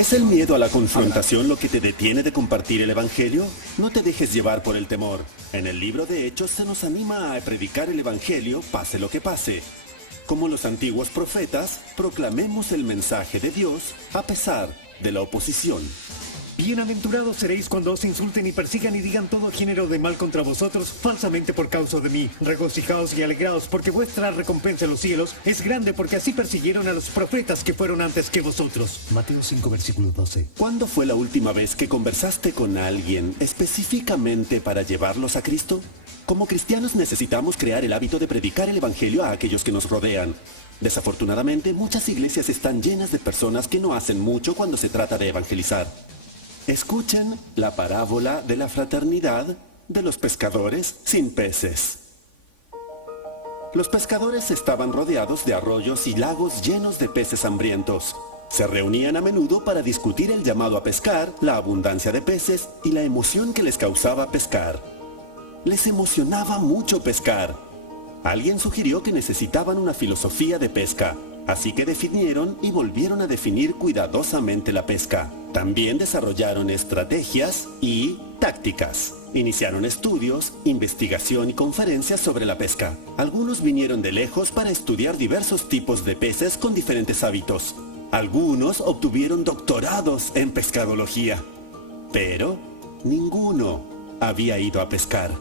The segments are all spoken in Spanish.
¿Es el miedo a la confrontación lo que te detiene de compartir el Evangelio? No te dejes llevar por el temor. En el libro de Hechos se nos anima a predicar el Evangelio, pase lo que pase. Como los antiguos profetas, proclamemos el mensaje de Dios a pesar de la oposición. Bienaventurados seréis cuando os insulten y persigan y digan todo género de mal contra vosotros falsamente por causa de mí. Regocijaos y alegraos, porque vuestra recompensa en los cielos es grande, porque así persiguieron a los profetas que fueron antes que vosotros. Mateo 5, versículo 12. ¿Cuándo fue la última vez que conversaste con alguien específicamente para llevarlos a Cristo? Como cristianos necesitamos crear el hábito de predicar el Evangelio a aquellos que nos rodean. Desafortunadamente, muchas iglesias están llenas de personas que no hacen mucho cuando se trata de evangelizar. Escuchen la parábola de la fraternidad de los pescadores sin peces. Los pescadores estaban rodeados de arroyos y lagos llenos de peces hambrientos. Se reunían a menudo para discutir el llamado a pescar, la abundancia de peces y la emoción que les causaba pescar. Les emocionaba mucho pescar. Alguien sugirió que necesitaban una filosofía de pesca, así que definieron y volvieron a definir cuidadosamente la pesca. También desarrollaron estrategias y tácticas. Iniciaron estudios, investigación y conferencias sobre la pesca. Algunos vinieron de lejos para estudiar diversos tipos de peces con diferentes hábitos. Algunos obtuvieron doctorados en pescadología. Pero ninguno había ido a pescar.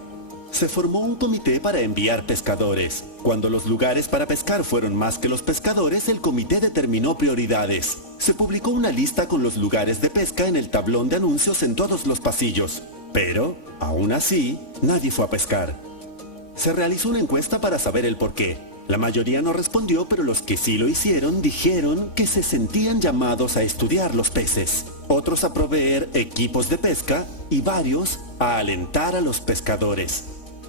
Se formó un comité para enviar pescadores. Cuando los lugares para pescar fueron más que los pescadores, el comité determinó prioridades. Se publicó una lista con los lugares de pesca en el tablón de anuncios en todos los pasillos. Pero, aún así, nadie fue a pescar. Se realizó una encuesta para saber el porqué. La mayoría no respondió, pero los que sí lo hicieron dijeron que se sentían llamados a estudiar los peces, otros a proveer equipos de pesca y varios a alentar a los pescadores.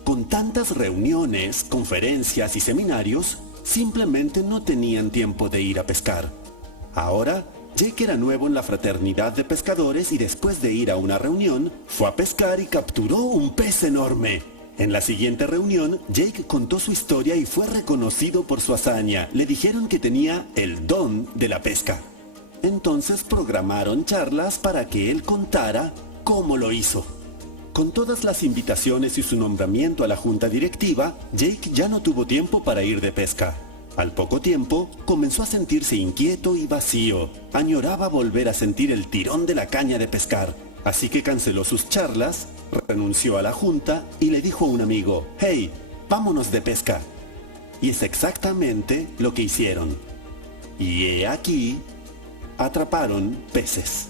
Con tantas reuniones, conferencias y seminarios, simplemente no tenían tiempo de ir a pescar. Ahora, Jake era nuevo en la fraternidad de pescadores y después de ir a una reunión, fue a pescar y capturó un pez enorme. En la siguiente reunión, Jake contó su historia y fue reconocido por su hazaña. Le dijeron que tenía el don de la pesca. Entonces programaron charlas para que él contara cómo lo hizo. Con todas las invitaciones y su nombramiento a la junta directiva, Jake ya no tuvo tiempo para ir de pesca. Al poco tiempo, comenzó a sentirse inquieto y vacío. Añoraba volver a sentir el tirón de la caña de pescar. Así que canceló sus charlas, renunció a la junta y le dijo a un amigo: «Hey, vámonos de pesca». Y es exactamente lo que hicieron. Y he aquí, atraparon peces.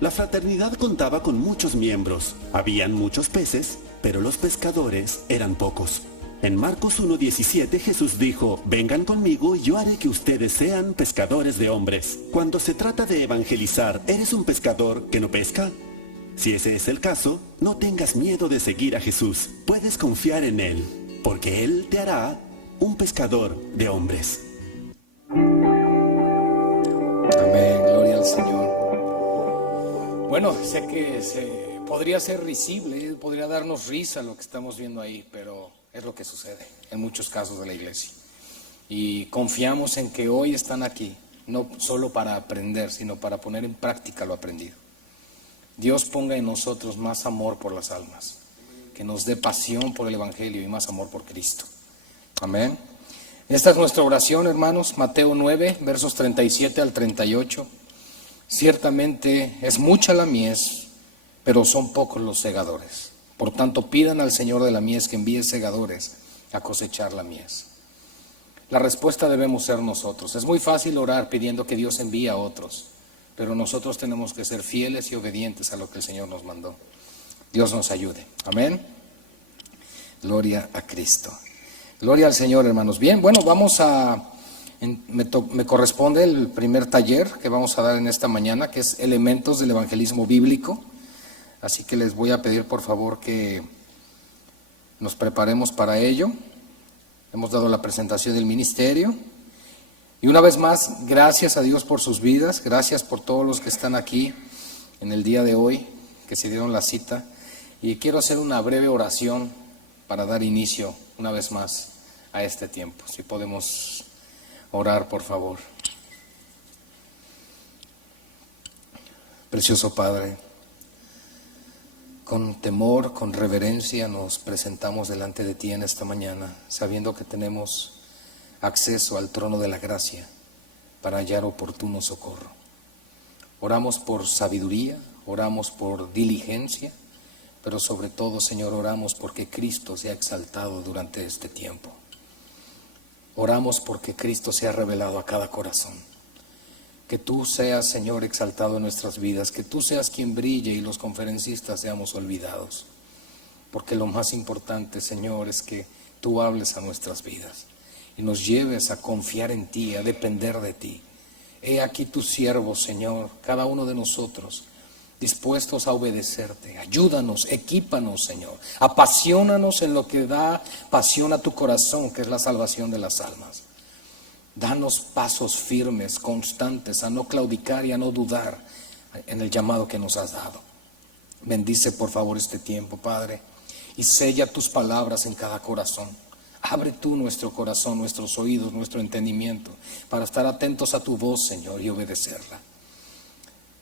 La fraternidad contaba con muchos miembros. Habían muchos peces, pero los pescadores eran pocos. En Marcos 1:17 Jesús dijo: «Vengan conmigo y yo haré que ustedes sean pescadores de hombres». Cuando se trata de evangelizar, ¿eres un pescador que no pesca? Si ese es el caso, no tengas miedo de seguir a Jesús. Puedes confiar en Él, porque Él te hará un pescador de hombres. Amén, gloria al Señor. Bueno, sé que podría ser risible, podría darnos risa lo que estamos viendo ahí, pero es lo que sucede en muchos casos de la iglesia. Y confiamos en que hoy están aquí, no solo para aprender, sino para poner en práctica lo aprendido. Dios ponga en nosotros más amor por las almas, que nos dé pasión por el Evangelio y más amor por Cristo. Amén. Esta es nuestra oración, hermanos. Mateo 9, versos 37 al 38. Ciertamente es mucha la mies, pero son pocos los segadores. Por tanto, pidan al Señor de la mies que envíe segadores a cosechar la mies. La respuesta debemos ser nosotros. Es muy fácil orar pidiendo que Dios envíe a otros, pero nosotros tenemos que ser fieles y obedientes a lo que el Señor nos mandó. Dios nos ayude. Amén. Gloria a Cristo. Gloria al Señor, hermanos. Bien, bueno, vamos a... Me corresponde el primer taller que vamos a dar en esta mañana, que es Elementos del Evangelismo Bíblico. Así que les voy a pedir por favor que nos preparemos para ello. Hemos dado la presentación del ministerio. Y una vez más, gracias a Dios por sus vidas, gracias por todos los que están aquí en el día de hoy, que se dieron la cita. Y quiero hacer una breve oración para dar inicio una vez más a este tiempo. Si podemos orar, por favor. Precioso Padre, con temor, con reverencia nos presentamos delante de ti en esta mañana, sabiendo que tenemos acceso al trono de la gracia para hallar oportuno socorro. Oramos por sabiduría, oramos por diligencia, pero sobre todo, Señor, oramos porque Cristo sea exaltado durante este tiempo. Oramos porque Cristo sea revelado a cada corazón. Que tú seas, Señor, exaltado en nuestras vidas, que tú seas quien brille y los conferencistas seamos olvidados. Porque lo más importante, Señor, es que tú hables a nuestras vidas y nos lleves a confiar en ti, a depender de ti. He aquí tus siervos, Señor, cada uno de nosotros, dispuestos a obedecerte. Ayúdanos, equípanos, Señor. Apaciónanos en lo que da pasión a tu corazón, que es la salvación de las almas. Danos pasos firmes, constantes, a no claudicar y a no dudar en el llamado que nos has dado. Bendice por favor este tiempo, Padre, y sella tus palabras en cada corazón. Abre tú nuestro corazón, nuestros oídos, nuestro entendimiento, para estar atentos a tu voz, Señor, y obedecerla.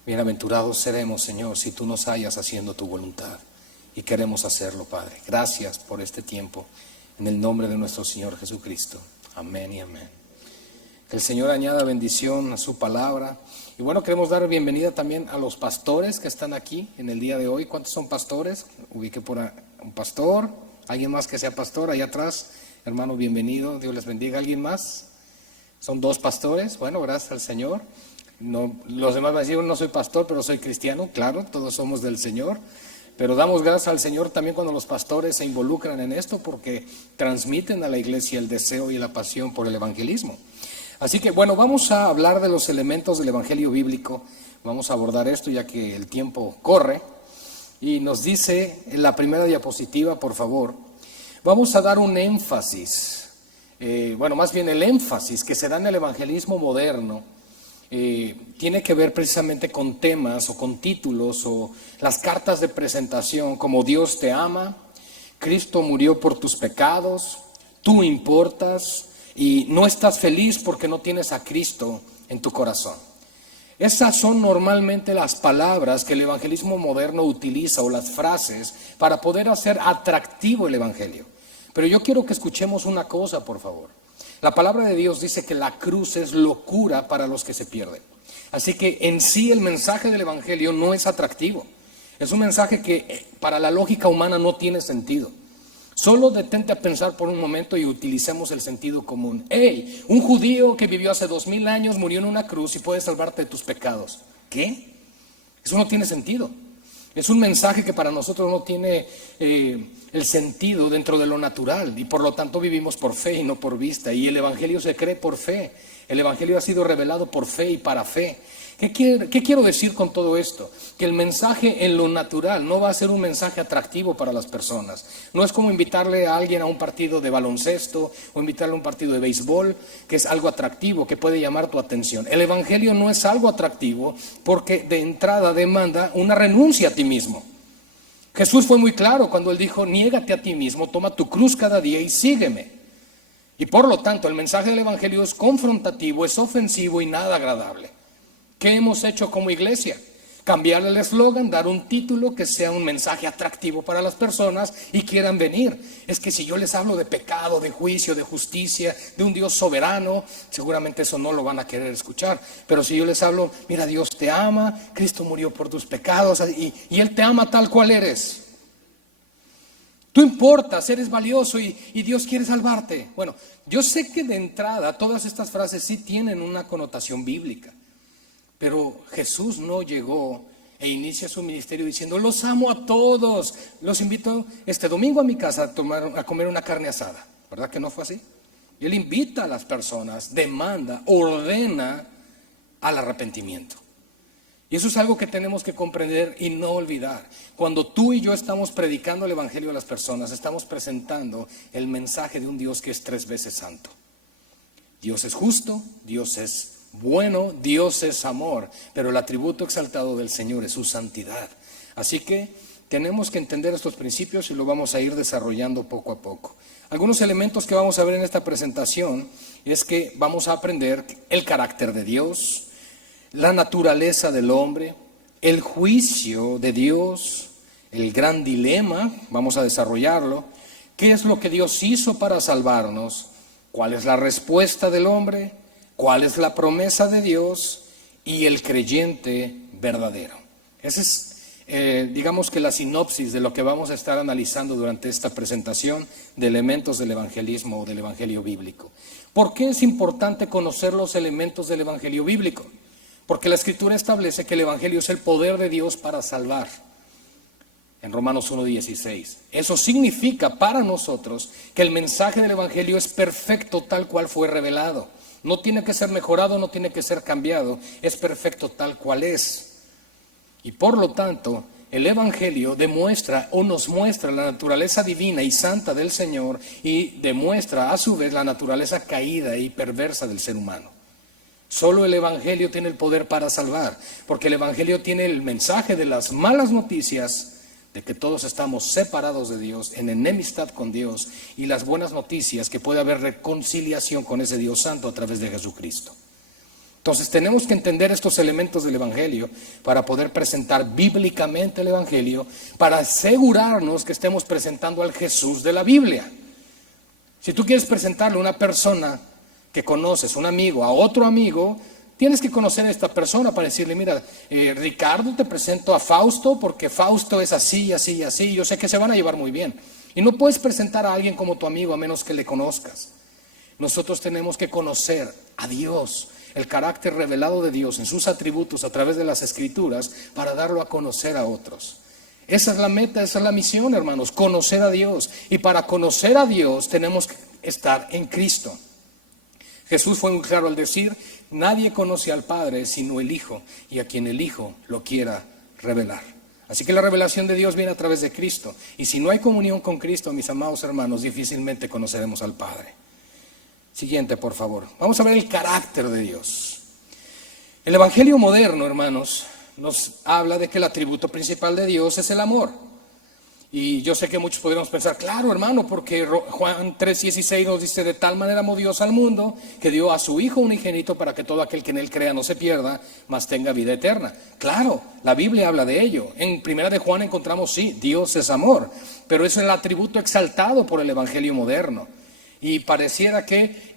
Bienaventurados seremos, Señor, si tú nos hallas haciendo tu voluntad, y queremos hacerlo, Padre. Gracias por este tiempo, en el nombre de nuestro Señor Jesucristo. Amén y amén. Que el Señor añada bendición a su palabra. Y bueno, queremos dar bienvenida también a los pastores que están aquí en el día de hoy. ¿Cuántos son pastores? Ubique por un pastor. ¿Alguien más que sea pastor? Allá atrás, hermano, bienvenido. Dios les bendiga. ¿Alguien más? Son 2 pastores. Bueno, gracias al Señor. No, los demás van a decir, no soy pastor, pero soy cristiano. Claro, todos somos del Señor. Pero damos gracias al Señor también cuando los pastores se involucran en esto, porque transmiten a la iglesia el deseo y la pasión por el evangelismo. Así que bueno, vamos a hablar de los elementos del evangelio bíblico. Vamos a abordar esto ya que el tiempo corre. Y nos dice en la primera diapositiva, por favor, vamos a dar un énfasis, más bien el énfasis que se da en el evangelismo moderno, tiene que ver precisamente con temas o con títulos o las cartas de presentación como Dios te ama, Cristo murió por tus pecados, tú importas, y no estás feliz porque no tienes a Cristo en tu corazón. Esas son normalmente las palabras que el evangelismo moderno utiliza o las frases para poder hacer atractivo el evangelio. Pero yo quiero que escuchemos una cosa, por favor. La palabra de Dios dice que la cruz es locura para los que se pierden. Así que en sí el mensaje del evangelio no es atractivo. Es un mensaje que para la lógica humana no tiene sentido. Solo detente a pensar por un momento y utilicemos el sentido común. ¡Hey! Un judío que vivió hace 2000 años murió en una cruz y puede salvarte de tus pecados. ¿Qué? Eso no tiene sentido. Es un mensaje que para nosotros no tiene el sentido dentro de lo natural y por lo tanto vivimos por fe y no por vista. Y el evangelio se cree por fe. El evangelio ha sido revelado por fe y para fe. ¿Qué quiero decir con todo esto? Que el mensaje en lo natural no va a ser un mensaje atractivo para las personas. No es como invitarle a alguien a un partido de baloncesto o invitarle a un partido de béisbol, que es algo atractivo, que puede llamar tu atención. El evangelio no es algo atractivo porque de entrada demanda una renuncia a ti mismo. Jesús fue muy claro cuando él dijo, niégate a ti mismo, toma tu cruz cada día y sígueme. Y por lo tanto el mensaje del evangelio es confrontativo, es ofensivo y nada agradable. ¿Qué hemos hecho como iglesia? Cambiar el eslogan, dar un título que sea un mensaje atractivo para las personas y quieran venir. Es que si yo les hablo de pecado, de juicio, de justicia, de un Dios soberano, seguramente eso no lo van a querer escuchar. Pero si yo les hablo, mira, Dios te ama, Cristo murió por tus pecados y Él te ama tal cual eres. Tú importas, eres valioso y Dios quiere salvarte. Bueno, yo sé que de entrada todas estas frases sí tienen una connotación bíblica. Pero Jesús no llegó e inicia su ministerio diciendo, los amo a todos, los invito este domingo a mi casa a comer una carne asada. ¿Verdad que no fue así? Y Él invita a las personas, demanda, ordena al arrepentimiento. Y eso es algo que tenemos que comprender y no olvidar. Cuando tú y yo estamos predicando el evangelio a las personas, estamos presentando el mensaje de un Dios que es 3 veces santo. Dios es justo, Dios es bueno, Dios es amor, pero el atributo exaltado del Señor es su santidad. Así que tenemos que entender estos principios y lo vamos a ir desarrollando poco a poco. Algunos elementos que vamos a ver en esta presentación es que vamos a aprender el carácter de Dios, la naturaleza del hombre, el juicio de Dios, el gran dilema, vamos a desarrollarlo. ¿Qué es lo que Dios hizo para salvarnos? ¿Cuál es la respuesta del hombre? ¿Cuál es la promesa de Dios? Y el creyente verdadero. Esa es, digamos que la sinopsis de lo que vamos a estar analizando durante esta presentación de elementos del evangelismo o del evangelio bíblico. ¿Por qué es importante conocer los elementos del evangelio bíblico? Porque la Escritura establece que el evangelio es el poder de Dios para salvar. En Romanos 1:16. Eso significa para nosotros que el mensaje del evangelio es perfecto tal cual fue revelado. No tiene que ser mejorado, no tiene que ser cambiado, es perfecto tal cual es. Y por lo tanto, el evangelio demuestra o nos muestra la naturaleza divina y santa del Señor y demuestra a su vez la naturaleza caída y perversa del ser humano. Solo el evangelio tiene el poder para salvar, porque el evangelio tiene el mensaje de las malas noticias de que todos estamos separados de Dios, en enemistad con Dios, y las buenas noticias que puede haber reconciliación con ese Dios santo a través de Jesucristo. Entonces tenemos que entender estos elementos del evangelio para poder presentar bíblicamente el evangelio, para asegurarnos que estemos presentando al Jesús de la Biblia. Si tú quieres presentarle a una persona que conoces, un amigo, a otro amigo, tienes que conocer a esta persona para decirle, mira, Ricardo, te presento a Fausto porque Fausto es así, así y así. Yo sé que se van a llevar muy bien. Y no puedes presentar a alguien como tu amigo a menos que le conozcas. Nosotros tenemos que conocer a Dios, el carácter revelado de Dios en sus atributos a través de las Escrituras para darlo a conocer a otros. Esa es la meta, esa es la misión, hermanos, conocer a Dios. Y para conocer a Dios tenemos que estar en Cristo. Jesús fue muy claro al decir, nadie conoce al Padre sino el Hijo, y a quien el Hijo lo quiera revelar. Así que la revelación de Dios viene a través de Cristo. Y si no hay comunión con Cristo, mis amados hermanos, difícilmente conoceremos al Padre. Siguiente, por favor. Vamos a ver el carácter de Dios. El Evangelio moderno, hermanos, nos habla de que el atributo principal de Dios es el amor. Y yo sé que muchos podríamos pensar, claro, hermano, porque Juan 3:16 nos dice, de tal manera amó Dios al mundo, que dio a su Hijo unigénito para que todo aquel que en él crea no se pierda, mas tenga vida eterna. Claro, la Biblia habla de ello. En Primera de Juan encontramos, sí, Dios es amor, pero es el atributo exaltado por el Evangelio moderno. Y pareciera que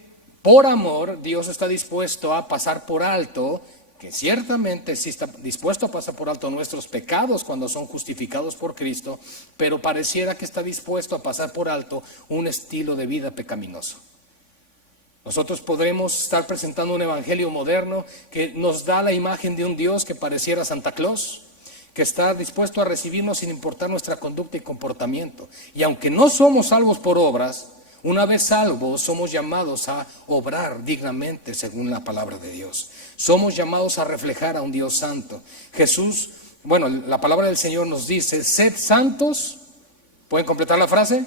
por amor Dios está dispuesto a pasar por alto, que ciertamente sí está dispuesto a pasar por alto nuestros pecados cuando son justificados por Cristo, pero pareciera que está dispuesto a pasar por alto un estilo de vida pecaminoso. Nosotros podremos estar presentando un evangelio moderno que nos da la imagen de un Dios que pareciera Santa Claus, que está dispuesto a recibirnos sin importar nuestra conducta y comportamiento. Y aunque no somos salvos por obras, una vez salvos, somos llamados a obrar dignamente según la palabra de Dios. Somos llamados a reflejar a un Dios santo. Jesús, bueno, la palabra del Señor nos dice, sed santos. ¿Pueden completar la frase?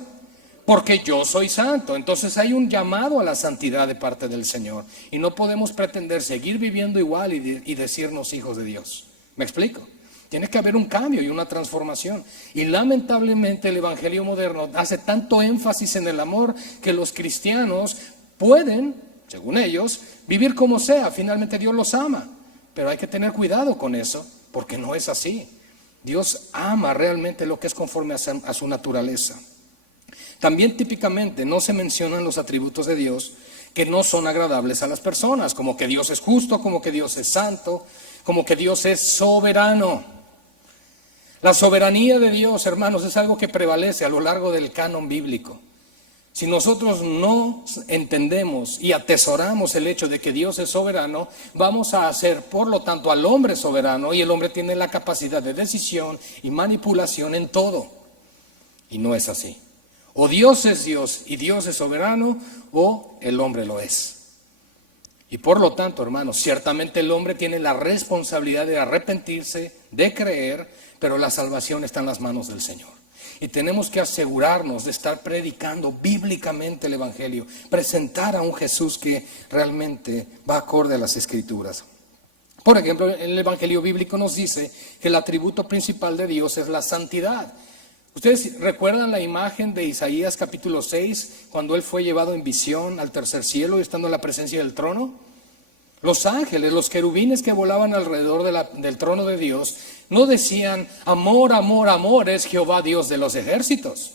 Porque yo soy santo. Entonces hay un llamado a la santidad de parte del Señor. Y no podemos pretender seguir viviendo igual y decirnos hijos de Dios. ¿Me explico? Tiene que haber un cambio y una transformación. Y lamentablemente el evangelio moderno hace tanto énfasis en el amor que los cristianos pueden, según ellos, vivir como sea. Finalmente Dios los ama. Pero hay que tener cuidado con eso, porque no es así. Dios ama realmente lo que es conforme a su naturaleza. También típicamente no se mencionan los atributos de Dios que no son agradables a las personas, como que Dios es justo, como que Dios es santo, como que Dios es soberano. La soberanía de Dios, hermanos, es algo que prevalece a lo largo del canon bíblico. Si nosotros no entendemos y atesoramos el hecho de que Dios es soberano, vamos a hacer, por lo tanto, al hombre soberano, y el hombre tiene la capacidad de decisión y manipulación en todo. Y no es así. O Dios es Dios y Dios es soberano, o el hombre lo es. Y por lo tanto, hermanos, ciertamente el hombre tiene la responsabilidad de arrepentirse, de creer, pero la salvación está en las manos del Señor. Y tenemos que asegurarnos de estar predicando bíblicamente el evangelio, presentar a un Jesús que realmente va acorde a las Escrituras. Por ejemplo, el evangelio bíblico nos dice que el atributo principal de Dios es la santidad. ¿Ustedes recuerdan la imagen de Isaías capítulo 6, cuando él fue llevado en visión al tercer cielo y estando en la presencia del trono? Los ángeles, los querubines que volaban alrededor del trono de Dios, no decían, amor, amor, amor es Jehová Dios de los ejércitos.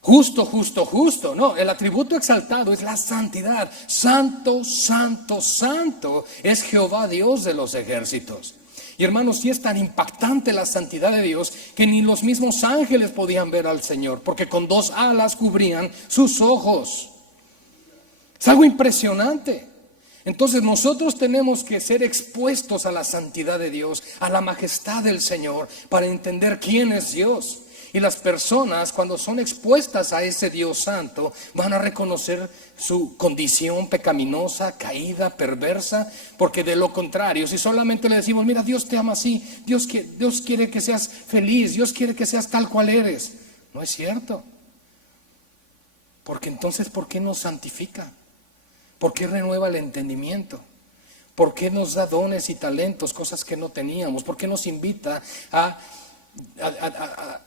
Justo, justo, justo. No, el atributo exaltado es la santidad. Santo, santo, santo es Jehová Dios de los ejércitos. Y hermanos, sí es tan impactante la santidad de Dios que ni los mismos ángeles podían ver al Señor, porque con 2 alas cubrían sus ojos. Es algo impresionante. Entonces nosotros tenemos que ser expuestos a la santidad de Dios, a la majestad del Señor, para entender quién es Dios. Y las personas, cuando son expuestas a ese Dios santo, van a reconocer su condición pecaminosa, caída, perversa, porque de lo contrario, si solamente le decimos, mira, Dios te ama así, Dios quiere que seas feliz, Dios quiere que seas tal cual eres, no es cierto. Porque entonces, ¿por qué nos santifica? ¿Por qué renueva el entendimiento? ¿Por qué nos da dones y talentos, cosas que no teníamos? ¿Por qué nos invita a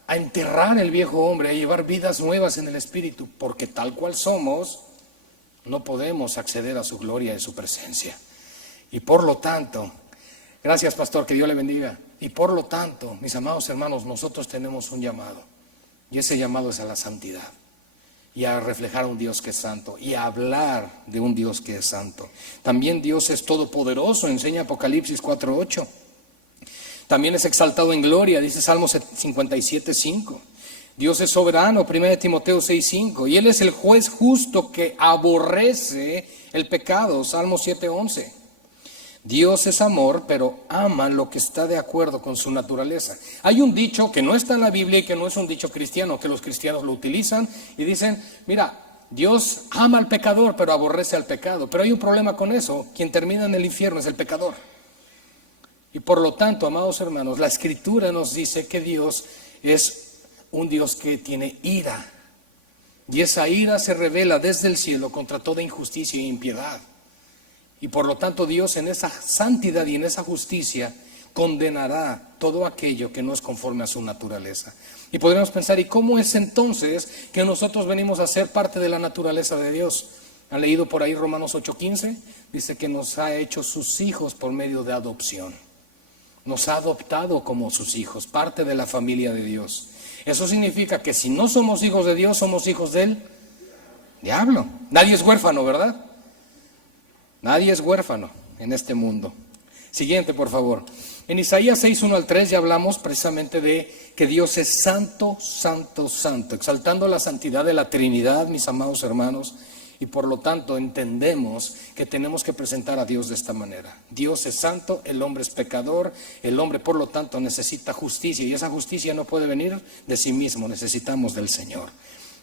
enterrar el viejo hombre, a llevar vidas nuevas en el Espíritu? Porque tal cual somos, no podemos acceder a su gloria y su presencia. Y por lo tanto, gracias pastor, que Dios le bendiga. Y por lo tanto, mis amados hermanos, nosotros tenemos un llamado. Y ese llamado es a la santidad. Y a reflejar a un Dios que es santo. Y a hablar de un Dios que es santo. También Dios es todopoderoso, enseña Apocalipsis 4:8. También es exaltado en gloria, dice Salmo 57:5. Dios es soberano, 1 Timoteo 6:5. Y Él es el juez justo que aborrece el pecado, Salmo 7:11. Dios es amor, pero ama lo que está de acuerdo con su naturaleza. Hay un dicho que no está en la Biblia y que no es un dicho cristiano, que los cristianos lo utilizan y dicen, mira, Dios ama al pecador, pero aborrece al pecado. Pero hay un problema con eso, quien termina en el infierno es el pecador. Y por lo tanto, amados hermanos, la Escritura nos dice que Dios es un Dios que tiene ira. Y esa ira se revela desde el cielo contra toda injusticia e impiedad. Y por lo tanto Dios en esa santidad y en esa justicia condenará todo aquello que no es conforme a su naturaleza. Y podríamos pensar, ¿y cómo es entonces que nosotros venimos a ser parte de la naturaleza de Dios? ¿Han leído por ahí Romanos 8:15? Dice que nos ha hecho sus hijos por medio de adopción. Nos ha adoptado como sus hijos, parte de la familia de Dios. Eso significa que si no somos hijos de Dios, somos hijos del diablo. Nadie es huérfano, ¿verdad? Nadie es huérfano en este mundo. Siguiente, por favor. En Isaías 6:1-3 ya hablamos precisamente de que Dios es santo, santo, santo, exaltando la santidad de la Trinidad, mis amados hermanos. Y por lo tanto entendemos que tenemos que presentar a Dios de esta manera. Dios es santo, el hombre es pecador, el hombre por lo tanto necesita justicia y esa justicia no puede venir de sí mismo, necesitamos del Señor.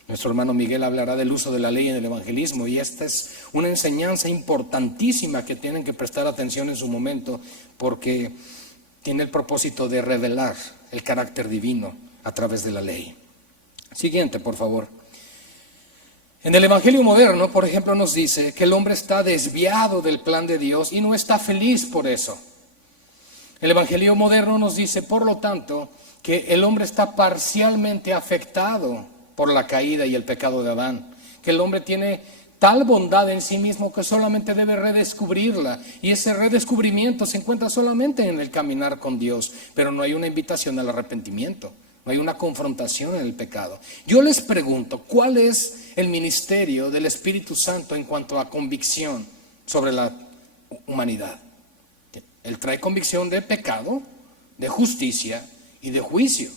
Nuestro hermano Miguel hablará del uso de la ley en el evangelismo y esta es una enseñanza importantísima que tienen que prestar atención en su momento porque tiene el propósito de revelar el carácter divino a través de la ley. Siguiente, por favor. En el Evangelio moderno, por ejemplo, nos dice que el hombre está desviado del plan de Dios y no está feliz por eso. El Evangelio moderno nos dice, por lo tanto, que el hombre está parcialmente afectado por la caída y el pecado de Adán, que el hombre tiene tal bondad en sí mismo que solamente debe redescubrirla, y ese redescubrimiento se encuentra solamente en el caminar con Dios, pero no hay una invitación al arrepentimiento, no hay una confrontación en el pecado. Yo les pregunto, ¿cuál es el ministerio del Espíritu Santo en cuanto a convicción sobre la humanidad? Él trae convicción de pecado, de justicia y de juicio.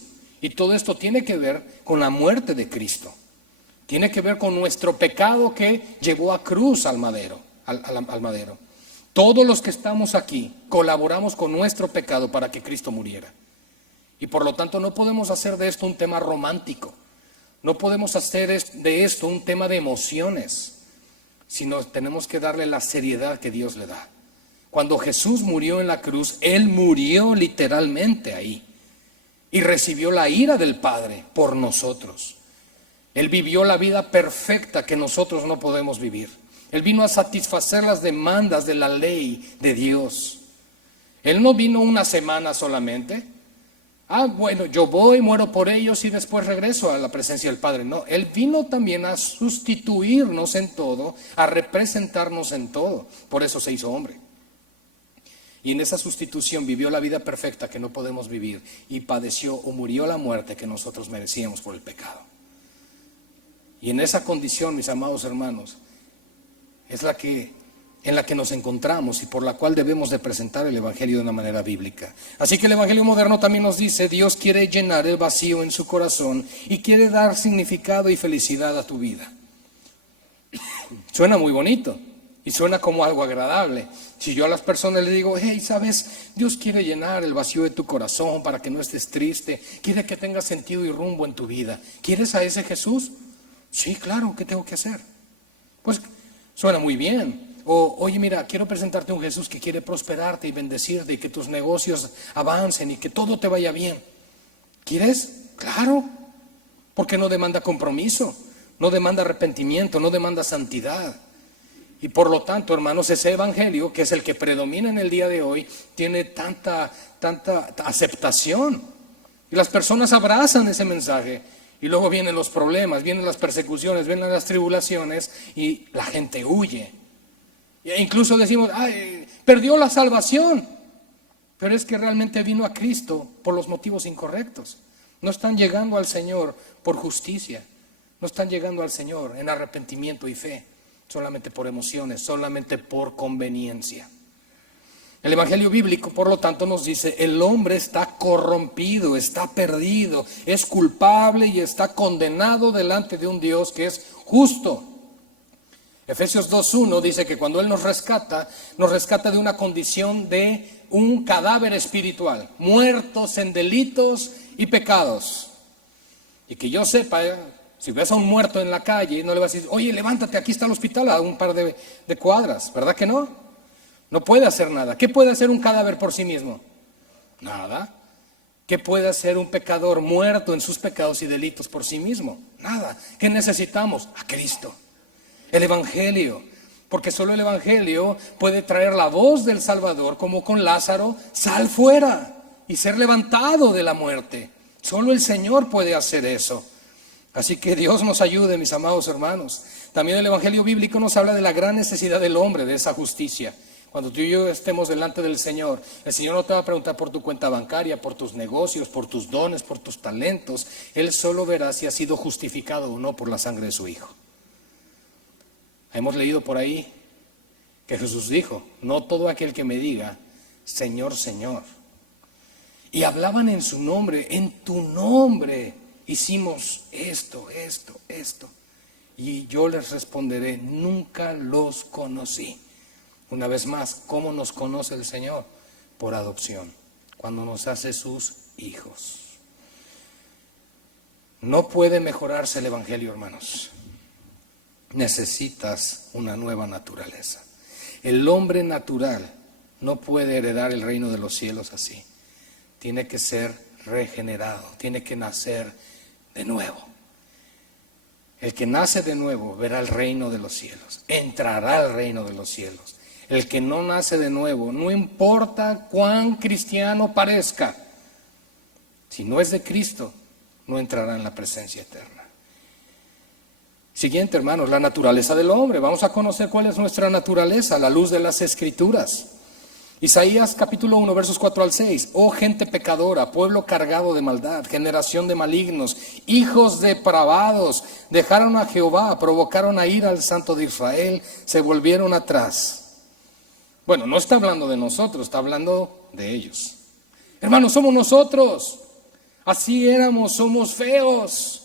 Y todo esto tiene que ver con la muerte de Cristo. Tiene que ver con nuestro pecado que llevó a cruz al madero. Todos los que estamos aquí colaboramos con nuestro pecado para que Cristo muriera. Y por lo tanto no podemos hacer de esto un tema romántico. No podemos hacer de esto un tema de emociones, sino tenemos que darle la seriedad que Dios le da. Cuando Jesús murió en la cruz, Él murió literalmente ahí. Y recibió la ira del Padre por nosotros. Él vivió la vida perfecta que nosotros no podemos vivir. Él vino a satisfacer las demandas de la ley de Dios. Él no vino una semana solamente Bueno, yo voy, muero por ellos y después regreso a la presencia del Padre. No, Él vino también a sustituirnos en todo, a representarnos en todo. Por eso se hizo hombre. Y en esa sustitución vivió la vida perfecta que no podemos vivir y padeció o murió la muerte que nosotros merecíamos por el pecado. Y en esa condición, mis amados hermanos, es en la que nos encontramos y por la cual debemos de presentar el Evangelio de una manera bíblica. Así que el Evangelio moderno también nos dice, Dios quiere llenar el vacío en su corazón y quiere dar significado y felicidad a tu vida. Suena muy bonito y suena como algo agradable. Si yo a las personas les digo, hey, ¿sabes? Dios quiere llenar el vacío de tu corazón para que no estés triste, quiere que tengas sentido y rumbo en tu vida. ¿Quieres a ese Jesús? Sí, claro, ¿qué tengo que hacer? Pues suena muy bien. O, oye, mira, quiero presentarte un Jesús que quiere prosperarte y bendecirte y que tus negocios avancen y que todo te vaya bien. ¿Quieres? Claro, porque no demanda compromiso, no demanda arrepentimiento, no demanda santidad. Y por lo tanto, hermanos, ese evangelio, que es el que predomina en el día de hoy, tiene tanta aceptación. Y las personas abrazan ese mensaje. Y luego vienen los problemas, vienen las persecuciones, vienen las tribulaciones y la gente huye. E incluso decimos, ay, perdió la salvación. Pero es que realmente vino a Cristo por los motivos incorrectos. No están llegando al Señor por justicia. No están llegando al Señor en arrepentimiento y fe. Solamente por emociones, solamente por conveniencia. El Evangelio bíblico, por lo tanto, nos dice, el hombre está corrompido, está perdido, es culpable y está condenado delante de un Dios que es justo. Efesios 2:1 dice que cuando Él nos rescata de una condición de un cadáver espiritual, muertos en delitos y pecados. Y que yo sepa, si ves a un muerto en la calle, no le vas a decir, oye, levántate, aquí está el hospital a un par de cuadras, ¿verdad que no? No puede hacer nada. ¿Qué puede hacer un cadáver por sí mismo? Nada. ¿Qué puede hacer un pecador muerto en sus pecados y delitos por sí mismo? Nada. ¿Qué necesitamos? A Cristo. El Evangelio. Porque solo el Evangelio puede traer la voz del Salvador, como con Lázaro, sal fuera y ser levantado de la muerte. Solo el Señor puede hacer eso. Así que Dios nos ayude, mis amados hermanos. También el Evangelio bíblico nos habla de la gran necesidad del hombre, de esa justicia. Cuando tú y yo estemos delante del Señor, el Señor no te va a preguntar por tu cuenta bancaria, por tus negocios, por tus dones, por tus talentos. Él solo verá si has sido justificado o no por la sangre de su Hijo. Hemos leído por ahí que Jesús dijo, no todo aquel que me diga, Señor, Señor. Y hablaban en su nombre, en tu nombre hicimos esto. Y yo les responderé, nunca los conocí. Una vez más, ¿cómo nos conoce el Señor? Por adopción, cuando nos hace sus hijos. No puede mejorarse el Evangelio, hermanos. Necesitas una nueva naturaleza. El hombre natural no puede heredar el reino de los cielos así. Tiene que ser regenerado, tiene que nacer de nuevo. El que nace de nuevo verá el reino de los cielos, entrará al reino de los cielos. El que no nace de nuevo, no importa cuán cristiano parezca, si no es de Cristo, no entrará en la presencia eterna. Siguiente, hermanos, la naturaleza del hombre. Vamos a conocer cuál es nuestra naturaleza a la luz de las Escrituras. Isaías capítulo 1, versos 4 al 6. Oh gente pecadora, pueblo cargado de maldad, generación de malignos, hijos depravados, dejaron a Jehová, provocaron a ira al Santo de Israel, se volvieron atrás. Bueno, no está hablando de nosotros, está hablando de ellos. Hermanos, somos nosotros. Así éramos, somos feos.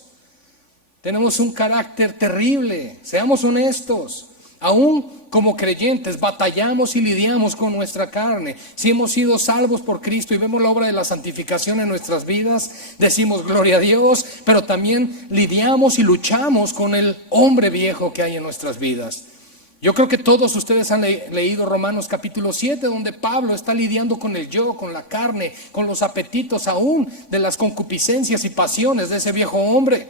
Tenemos un carácter terrible. Seamos honestos. Aún como creyentes batallamos y lidiamos con nuestra carne. Si hemos sido salvos por Cristo y vemos la obra de la santificación en nuestras vidas, decimos gloria a Dios, pero también lidiamos y luchamos con el hombre viejo que hay en nuestras vidas. Yo creo que todos ustedes han leído Romanos capítulo 7, donde Pablo está lidiando con el yo, con la carne, con los apetitos aún de las concupiscencias y pasiones de ese viejo hombre.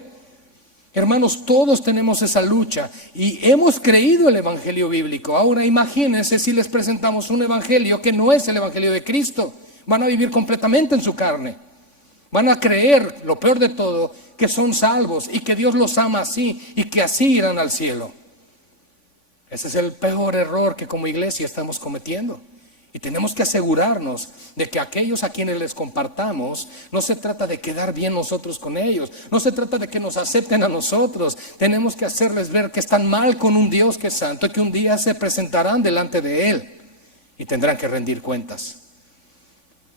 Hermanos, todos tenemos esa lucha y hemos creído el evangelio bíblico. Ahora imagínense si les presentamos un evangelio que no es el evangelio de Cristo. Van a vivir completamente en su carne. Van a creer, lo peor de todo, que son salvos y que Dios los ama así y que así irán al cielo. Ese es el peor error que como iglesia estamos cometiendo. Y tenemos que asegurarnos de que aquellos a quienes les compartamos, no se trata de quedar bien nosotros con ellos, no se trata de que nos acepten a nosotros. Tenemos que hacerles ver que están mal con un Dios que es santo y que un día se presentarán delante de Él y tendrán que rendir cuentas.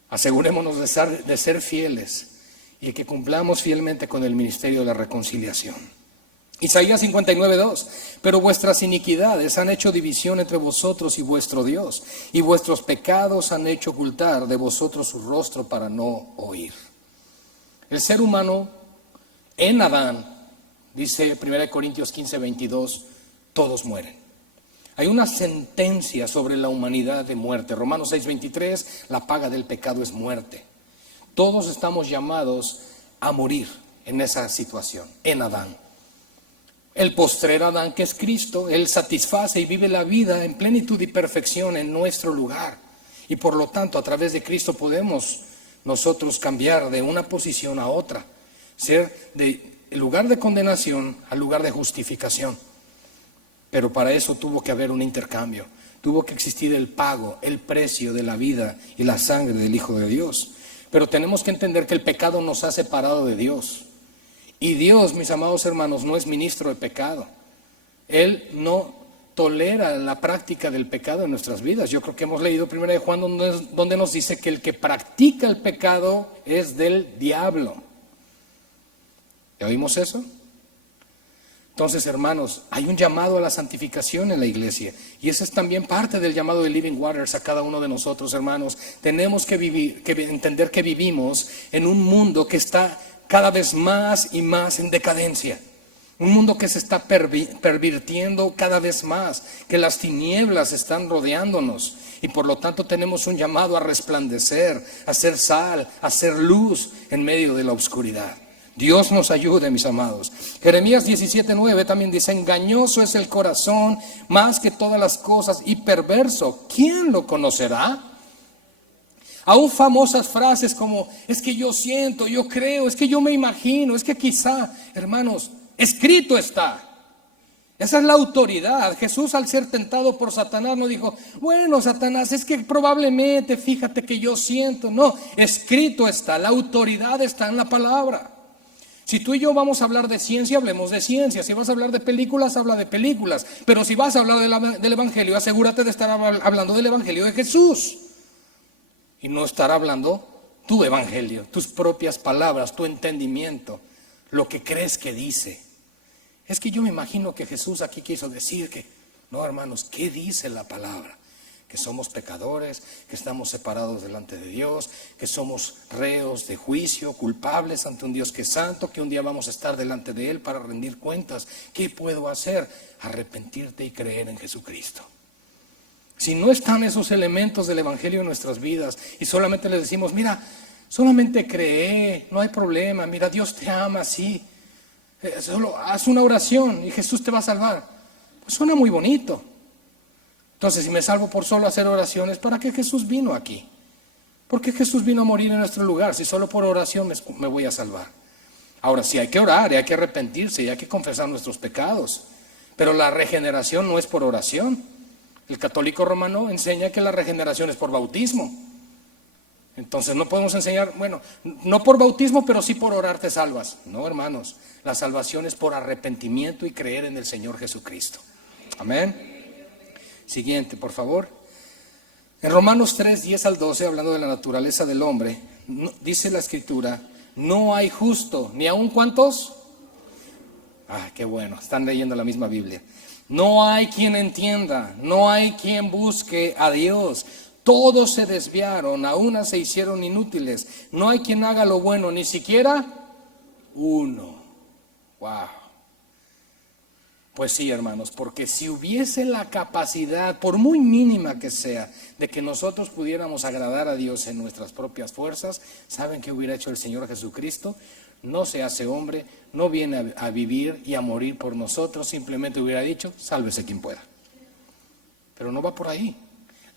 Asegurémonos de ser fieles y que cumplamos fielmente con el ministerio de la reconciliación. Isaías 59:2, pero vuestras iniquidades han hecho división entre vosotros y vuestro Dios, y vuestros pecados han hecho ocultar de vosotros su rostro para no oír. El ser humano en Adán, dice 1 Corintios 15:22, todos mueren. Hay una sentencia sobre la humanidad de muerte. Romanos 6:23, la paga del pecado es muerte. Todos estamos llamados a morir en esa situación, en Adán. El postrer Adán, que es Cristo, Él satisface y vive la vida en plenitud y perfección en nuestro lugar. Y por lo tanto, a través de Cristo podemos nosotros cambiar de una posición a otra. Ser de lugar de condenación al lugar de justificación. Pero para eso tuvo que haber un intercambio. Tuvo que existir el pago, el precio de la vida y la sangre del Hijo de Dios. Pero tenemos que entender que el pecado nos ha separado de Dios. Y Dios, mis amados hermanos, no es ministro de pecado. Él no tolera la práctica del pecado en nuestras vidas. Yo creo que hemos leído 1 de Juan donde nos dice que el que practica el pecado es del diablo. ¿Ya oímos eso? Entonces, hermanos, hay un llamado a la santificación en la iglesia. Y esa es también parte del llamado de Living Waters a cada uno de nosotros, hermanos. Tenemos que entender que vivimos en un mundo que está cada vez más y más en decadencia. Un mundo que se está pervirtiendo cada vez más, que las tinieblas están rodeándonos y por lo tanto tenemos un llamado a resplandecer, a ser sal, a ser luz en medio de la oscuridad. Dios nos ayude, mis amados. Jeremías 17:9 también dice, engañoso es el corazón más que todas las cosas y perverso, ¿quién lo conocerá? Aún famosas frases como, es que yo siento, yo creo, es que yo me imagino, es que quizá, hermanos, escrito está. Esa es la autoridad. Jesús, al ser tentado por Satanás, no dijo, bueno, Satanás, es que probablemente, fíjate que yo siento. No, escrito está, la autoridad está en la palabra. Si tú y yo vamos a hablar de ciencia, hablemos de ciencia. Si vas a hablar de películas, habla de películas. Pero si vas a hablar del Evangelio, asegúrate de estar hablando del Evangelio de Jesús. Y no estar hablando tu evangelio, tus propias palabras, tu entendimiento, lo que crees que dice. Es que yo me imagino que Jesús aquí quiso decir que, no, hermanos, ¿qué dice la palabra? Que somos pecadores, que estamos separados delante de Dios, que somos reos de juicio, culpables ante un Dios que es santo, que un día vamos a estar delante de Él para rendir cuentas. ¿Qué puedo hacer? Arrepentirte y creer en Jesucristo. Si no están esos elementos del Evangelio en nuestras vidas y solamente les decimos, mira, solamente cree, no hay problema, mira, Dios te ama, sí, solo haz una oración y Jesús te va a salvar. Pues suena muy bonito. Entonces, si me salvo por solo hacer oraciones, ¿para qué Jesús vino aquí? ¿Por qué Jesús vino a morir en nuestro lugar si solo por oración me voy a salvar? Ahora, sí hay que orar, y hay que arrepentirse, y hay que confesar nuestros pecados, pero la regeneración no es por oración. El católico romano enseña que la regeneración es por bautismo. Entonces no podemos enseñar, bueno, no por bautismo, pero sí por orar te salvas. No, hermanos, la salvación es por arrepentimiento y creer en el Señor Jesucristo. Amén. Siguiente, por favor. En Romanos 3:10-12, hablando de la naturaleza del hombre, dice la Escritura, no hay justo, ni aun cuantos. Ah, qué bueno, están leyendo la misma Biblia. No hay quien entienda, no hay quien busque a Dios. Todos se desviaron, a una se hicieron inútiles. No hay quien haga lo bueno, ni siquiera uno. Wow. Pues sí, hermanos, porque si hubiese la capacidad, por muy mínima que sea, de que nosotros pudiéramos agradar a Dios en nuestras propias fuerzas, ¿saben qué hubiera hecho el Señor Jesucristo? No se hace hombre, no viene a vivir y a morir por nosotros, simplemente hubiera dicho, sálvese quien pueda. Pero no va por ahí.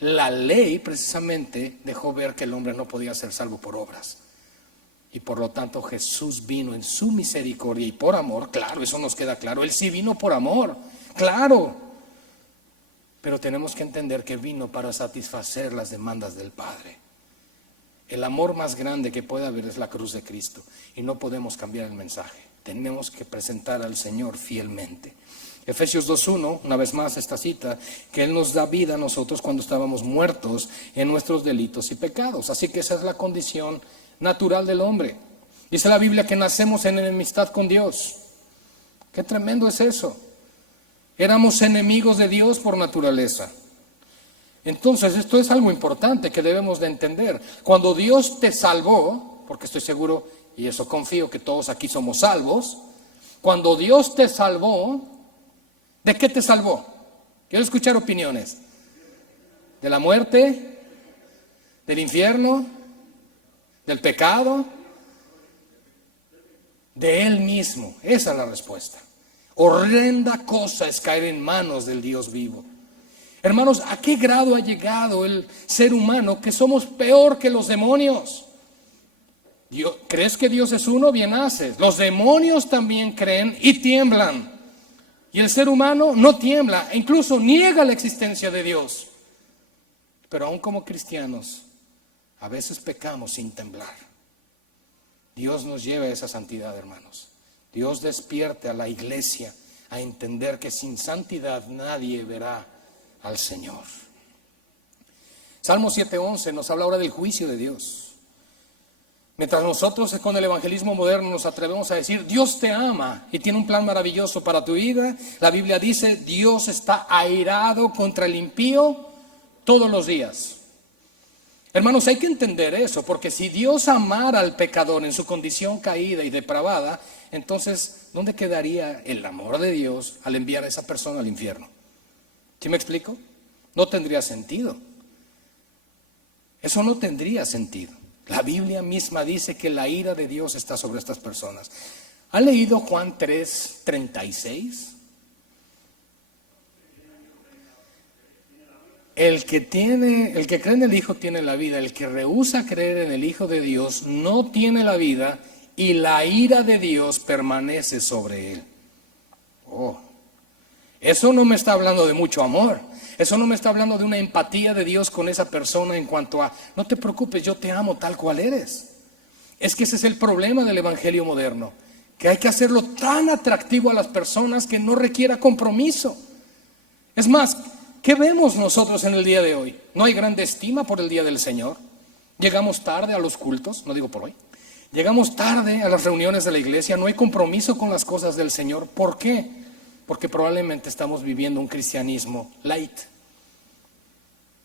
La ley precisamente dejó ver que el hombre no podía ser salvo por obras. Y por lo tanto Jesús vino en su misericordia y por amor. Claro, eso nos queda claro. Él sí vino por amor, claro. Pero tenemos que entender que vino para satisfacer las demandas del Padre. El amor más grande que puede haber es la cruz de Cristo. Y no podemos cambiar el mensaje. Tenemos que presentar al Señor fielmente. Efesios 2:1, una vez más esta cita, que Él nos da vida a nosotros cuando estábamos muertos en nuestros delitos y pecados. Así que esa es la condición natural del hombre. Dice la Biblia que nacemos en enemistad con Dios. Qué tremendo es eso. Éramos enemigos de Dios por naturaleza. Entonces esto es algo importante que debemos de entender. Cuando Dios te salvó, porque estoy seguro y eso confío que todos aquí somos salvos, cuando Dios te salvó, ¿de qué te salvó? Quiero escuchar opiniones. ¿De la muerte? ¿Del infierno? ¿Del pecado? De Él mismo. Esa es la respuesta. Horrenda cosa es caer en manos del Dios vivo. Hermanos, ¿a qué grado ha llegado el ser humano que somos peor que los demonios? ¿Crees que Dios es uno? Bien haces. Los demonios también creen y tiemblan. Y el ser humano no tiembla, e incluso niega la existencia de Dios. Pero aún como cristianos, a veces pecamos sin temblar. Dios nos lleva a esa santidad, hermanos. Dios despierte a la iglesia a entender que sin santidad nadie verá al Señor. Salmo 7:11 nos habla ahora del juicio de Dios. Mientras nosotros con el evangelismo moderno nos atrevemos a decir, Dios te ama y tiene un plan maravilloso para tu vida, la Biblia dice, Dios está airado contra el impío todos los días. Hermanos, hay que entender eso, porque si Dios amara al pecador en su condición caída y depravada, entonces, ¿dónde quedaría el amor de Dios al enviar a esa persona al infierno? ¿Sí me explico? No tendría sentido. Eso no tendría sentido. La Biblia misma dice que la ira de Dios está sobre estas personas. ¿Han leído Juan 3:36? El que cree en el Hijo tiene la vida. El que rehúsa creer en el Hijo de Dios no tiene la vida y la ira de Dios permanece sobre él. Eso no me está hablando de mucho amor. Eso no me está hablando de una empatía de Dios con esa persona en cuanto a, no te preocupes, yo te amo tal cual eres. Es que ese es el problema del evangelio moderno, que hay que hacerlo tan atractivo a las personas que no requiera compromiso. Es más, ¿qué vemos nosotros en el día de hoy? No hay grande estima por el día del Señor. Llegamos tarde a los cultos, no digo por hoy. Llegamos tarde a las reuniones de la iglesia, no hay compromiso con las cosas del Señor. ¿Por qué? Porque probablemente estamos viviendo un cristianismo light.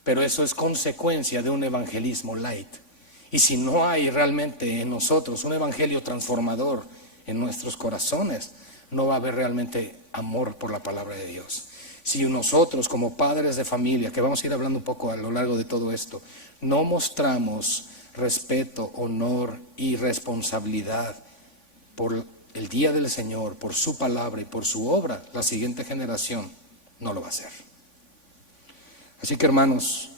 Pero eso es consecuencia de un evangelismo light. Y si no hay realmente en nosotros un evangelio transformador en nuestros corazones, no va a haber realmente amor por la palabra de Dios. Si nosotros como padres de familia, que vamos a ir hablando un poco a lo largo de todo esto, no mostramos respeto, honor y responsabilidad por el día del Señor, por su palabra y por su obra, la siguiente generación no lo va a hacer. Así que, hermanos,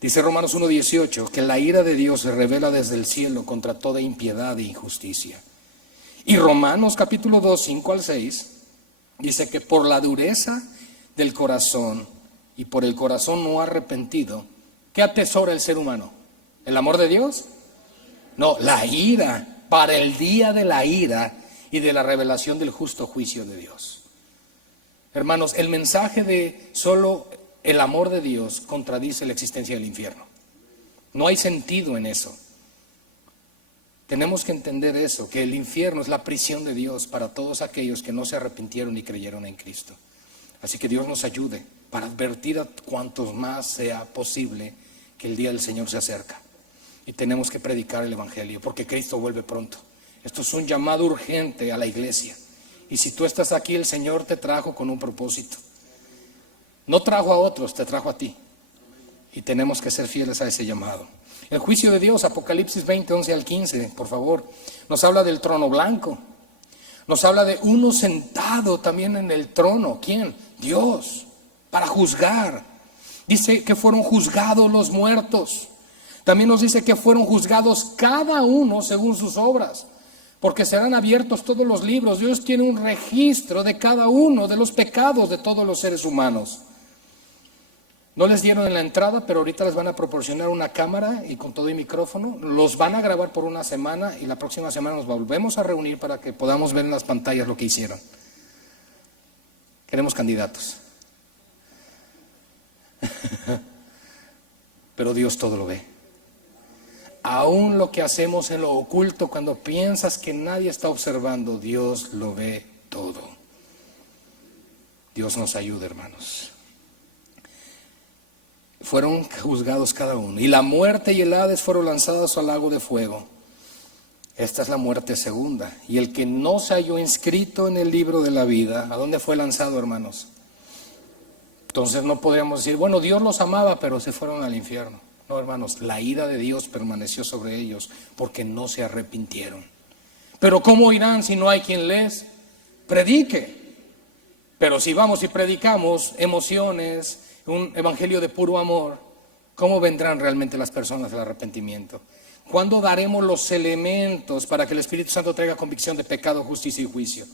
dice Romanos 1:18 que la ira de Dios se revela desde el cielo contra toda impiedad e injusticia. Y Romanos capítulo 2, 5 al 6 dice que por la dureza del corazón y por el corazón no arrepentido, ¿qué atesora el ser humano? ¿El amor de Dios? No, la ira, para el día de la ira y de la revelación del justo juicio de Dios. Hermanos, el mensaje de solo el amor de Dios contradice la existencia del infierno. No hay sentido en eso. Tenemos que entender eso, que el infierno es la prisión de Dios para todos aquellos que no se arrepintieron y creyeron en Cristo. Así que Dios nos ayude para advertir a cuantos más sea posible que el día del Señor se acerca. Y tenemos que predicar el evangelio porque Cristo vuelve pronto. Esto es un llamado urgente a la iglesia. Y si tú estás aquí, el Señor te trajo con un propósito. No trajo a otros, te trajo a ti. Y tenemos que ser fieles a ese llamado. El juicio de Dios, Apocalipsis 20, 11 al 15, por favor, nos habla del trono blanco. Nos habla de uno sentado también en el trono. ¿Quién? Dios, para juzgar. Dice que fueron juzgados los muertos. También nos dice que fueron juzgados cada uno según sus obras, porque serán abiertos todos los libros. Dios tiene un registro de cada uno de los pecados de todos los seres humanos. No les dieron en la entrada, pero ahorita les van a proporcionar una cámara y con todo y micrófono. Los van a grabar por una semana y la próxima semana nos volvemos a reunir para que podamos ver en las pantallas lo que hicieron. Queremos candidatos. Pero Dios todo lo ve. Aún lo que hacemos en lo oculto, cuando piensas que nadie está observando, Dios lo ve todo. Dios nos ayude, hermanos. Fueron juzgados cada uno, y la muerte y el Hades fueron lanzados al lago de fuego. Esta es la muerte segunda. Y el que no se halló inscrito en el libro de la vida, ¿a dónde fue lanzado, hermanos? Entonces no podríamos decir, bueno, Dios los amaba, pero se fueron al infierno. No, hermanos, la ira de Dios permaneció sobre ellos porque no se arrepintieron. Pero ¿cómo irán si no hay quien les predique? Pero si vamos y predicamos emociones, un evangelio de puro amor, ¿cómo vendrán realmente las personas al arrepentimiento? ¿Cuándo daremos los elementos para que el Espíritu Santo traiga convicción de pecado, justicia y juicio?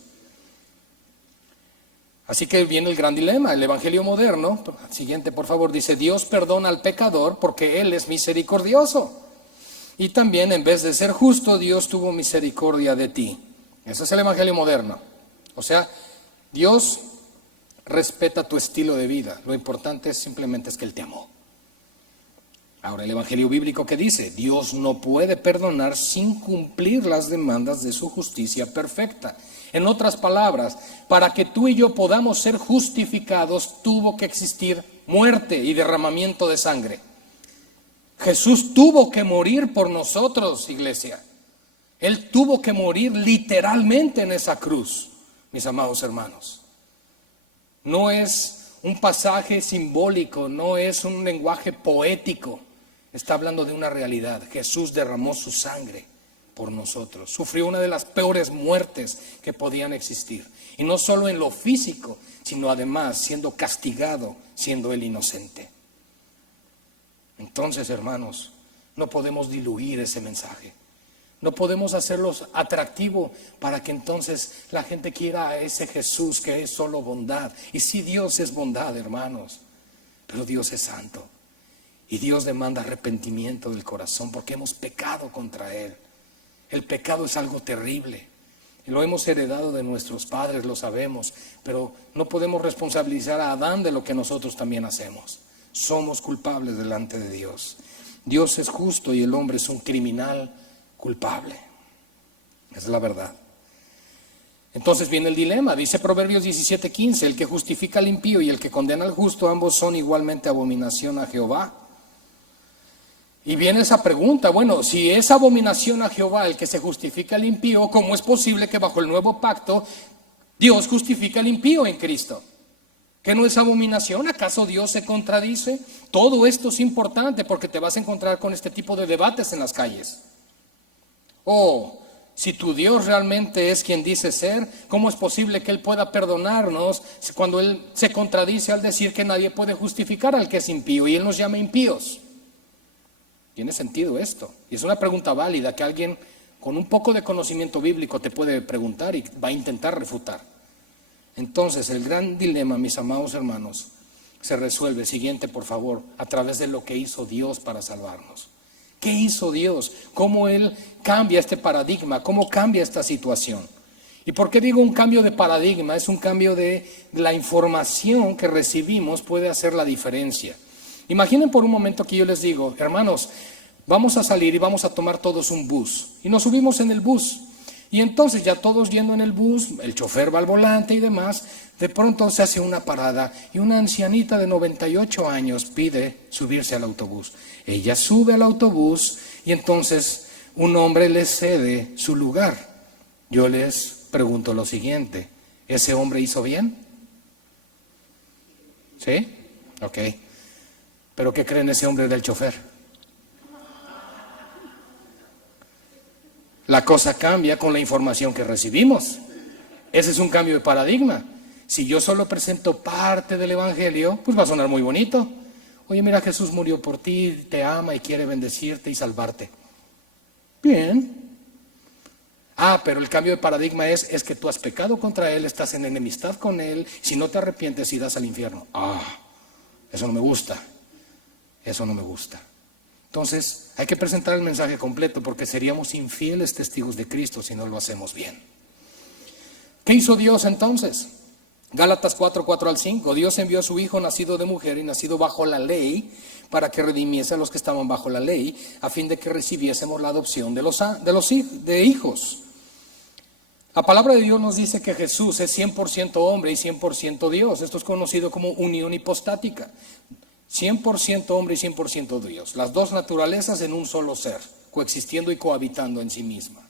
Así que viene el gran dilema. El evangelio moderno, siguiente por favor, dice: Dios perdona al pecador porque Él es misericordioso. Y también, en vez de ser justo, Dios tuvo misericordia de ti. Ese es el evangelio moderno. O sea, Dios respeta tu estilo de vida. Lo importante es simplemente que Él te amó. Ahora, el evangelio bíblico, ¿qué dice? Dios no puede perdonar sin cumplir las demandas de su justicia perfecta. En otras palabras, para que tú y yo podamos ser justificados, tuvo que existir muerte y derramamiento de sangre. Jesús tuvo que morir por nosotros, iglesia. Él tuvo que morir literalmente en esa cruz, mis amados hermanos. No es un pasaje simbólico, no es un lenguaje poético. Está hablando de una realidad. Jesús derramó su sangre por nosotros. Sufrió una de las peores muertes que podían existir. Y no solo en lo físico, sino además siendo castigado, siendo Él inocente. Entonces, hermanos, no podemos diluir ese mensaje. No podemos hacerlos atractivo para que entonces la gente quiera a ese Jesús que es solo bondad. Y sí, Dios es bondad, hermanos, pero Dios es santo. Y Dios demanda arrepentimiento del corazón porque hemos pecado contra Él. El pecado es algo terrible. Y lo hemos heredado de nuestros padres, lo sabemos. Pero no podemos responsabilizar a Adán de lo que nosotros también hacemos. Somos culpables delante de Dios. Dios es justo y el hombre es un criminal culpable. Es la verdad. Entonces viene el dilema. Dice Proverbios 17:15: el que justifica al impío y el que condena al justo, ambos son igualmente abominación a Jehová. Y viene esa pregunta: bueno, si es abominación a Jehová el que se justifica al impío, ¿cómo es posible que bajo el nuevo pacto Dios justifique al impío en Cristo? ¿Que no es abominación? ¿Acaso Dios se contradice? Todo esto es importante porque te vas a encontrar con este tipo de debates en las calles. Si tu Dios realmente es quien dice ser, ¿cómo es posible que Él pueda perdonarnos cuando Él se contradice al decir que nadie puede justificar al que es impío y Él nos llama impíos? Tiene sentido esto. Y es una pregunta válida que alguien con un poco de conocimiento bíblico te puede preguntar y va a intentar refutar. Entonces, el gran dilema, mis amados hermanos, se resuelve, siguiente por favor, a través de lo que hizo Dios para salvarnos. ¿Qué hizo Dios? ¿Cómo Él cambia este paradigma? ¿Cómo cambia esta situación? ¿Y por qué digo un cambio de paradigma? Es un cambio de la información que recibimos puede hacer la diferencia. Imaginen por un momento que yo les digo: hermanos, vamos a salir y vamos a tomar todos un bus. Y nos subimos en el bus. Y entonces ya todos yendo en el bus, el chofer va al volante y demás, de pronto se hace una parada y una ancianita de 98 años pide subirse al autobús. Ella sube al autobús y entonces un hombre le cede su lugar. Yo les pregunto lo siguiente: ¿ese hombre hizo bien? ¿Sí? Ok. ¿Pero qué creen ese hombre del chofer? La cosa cambia con la información que recibimos. Ese es un cambio de paradigma. Si yo solo presento parte del evangelio, pues va a sonar muy bonito. Oye, mira, Jesús murió por ti, te ama y quiere bendecirte y salvarte. Bien. Pero el cambio de paradigma es que tú has pecado contra Él, estás en enemistad con Él, si no te arrepientes irás al infierno. Eso no me gusta, eso no me gusta. Entonces hay que presentar el mensaje completo porque seríamos infieles testigos de Cristo si no lo hacemos bien. ¿Qué hizo Dios entonces? Gálatas 4:4-5, Dios envió a su Hijo nacido de mujer y nacido bajo la ley para que redimiese a los que estaban bajo la ley, a fin de que recibiésemos la adopción de hijos. La palabra de Dios nos dice que Jesús es 100% hombre y 100% Dios. Esto es conocido como unión hipostática. 100% hombre y 100% Dios. Las dos naturalezas en un solo ser, coexistiendo y cohabitando en sí misma.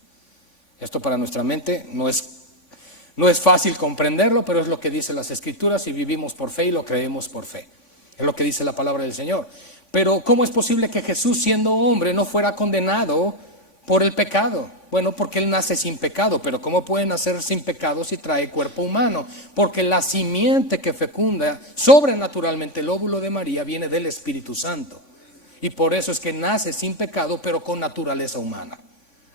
Esto para nuestra mente no es fácil comprenderlo, pero es lo que dicen las Escrituras y vivimos por fe y lo creemos por fe. Es lo que dice la palabra del Señor. Pero ¿cómo es posible que Jesús, siendo hombre, no fuera condenado por el pecado? Bueno, porque Él nace sin pecado, pero ¿cómo puede nacer sin pecado si trae cuerpo humano? Porque la simiente que fecunda sobrenaturalmente el óvulo de María viene del Espíritu Santo. Y por eso es que nace sin pecado, pero con naturaleza humana.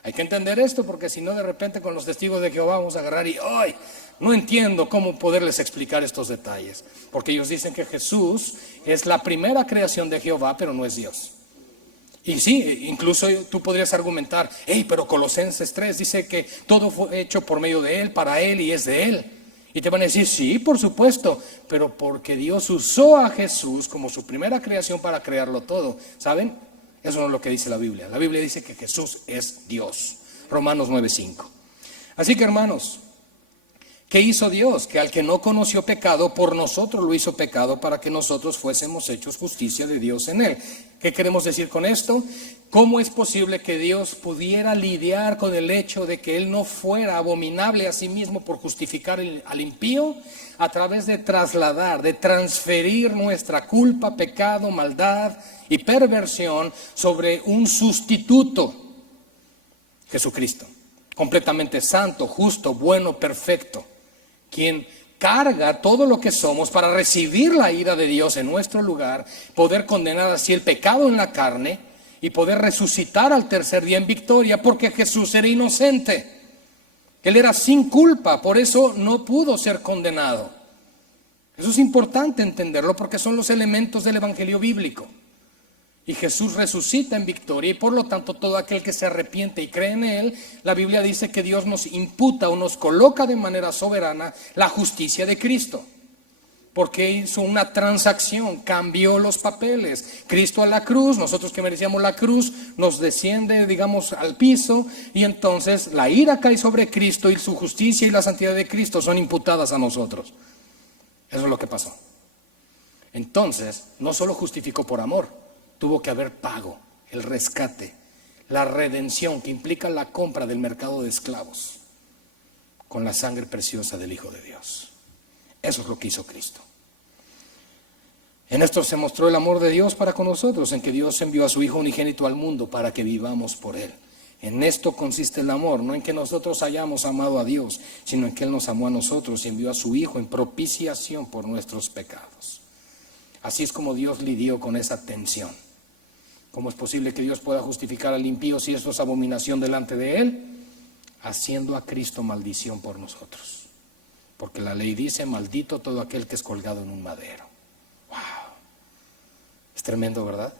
Hay que entender esto porque si no de repente con los testigos de Jehová vamos a agarrar y ¡ay! No entiendo cómo poderles explicar estos detalles. Porque ellos dicen que Jesús es la primera creación de Jehová, pero no es Dios. Y sí, incluso tú podrías argumentar, pero Colosenses 3 dice que todo fue hecho por medio de Él, para Él y es de Él. Y te van a decir, sí, por supuesto, pero porque Dios usó a Jesús como su primera creación para crearlo todo. ¿Saben? Eso no es lo que dice la Biblia. La Biblia dice que Jesús es Dios. Romanos 9:5. Así que hermanos, ¿qué hizo Dios? Que al que no conoció pecado, por nosotros lo hizo pecado para que nosotros fuésemos hechos justicia de Dios en Él. ¿Qué queremos decir con esto? ¿Cómo es posible que Dios pudiera lidiar con el hecho de que Él no fuera abominable a sí mismo por justificar al impío? A través de trasladar, de transferir nuestra culpa, pecado, maldad y perversión sobre un sustituto, Jesucristo, completamente santo, justo, bueno, perfecto, quien carga todo lo que somos para recibir la ira de Dios en nuestro lugar, poder condenar así el pecado en la carne y poder resucitar al tercer día en victoria, porque Jesús era inocente. Él era sin culpa, por eso no pudo ser condenado. Eso es importante entenderlo porque son los elementos del evangelio bíblico. Y Jesús resucita en victoria y por lo tanto todo aquel que se arrepiente y cree en Él, la Biblia dice que Dios nos imputa o nos coloca de manera soberana la justicia de Cristo. Porque hizo una transacción, cambió los papeles. Cristo a la cruz, nosotros que merecíamos la cruz, nos desciende, digamos, al piso y entonces la ira cae sobre Cristo y su justicia y la santidad de Cristo son imputadas a nosotros. Eso es lo que pasó. Entonces, no solo justificó por amor, tuvo que haber pago, el rescate, la redención que implica la compra del mercado de esclavos con la sangre preciosa del Hijo de Dios. Eso es lo que hizo Cristo. En esto se mostró el amor de Dios para con nosotros, en que Dios envió a su Hijo unigénito al mundo para que vivamos por Él. En esto consiste el amor, no en que nosotros hayamos amado a Dios, sino en que Él nos amó a nosotros y envió a su Hijo en propiciación por nuestros pecados. Así es como Dios lidió con esa tensión. ¿Cómo es posible que Dios pueda justificar al impío si esto es abominación delante de Él? Haciendo a Cristo maldición por nosotros. Porque la ley dice, maldito todo aquel que es colgado en un madero. ¡Wow! Es tremendo, ¿verdad?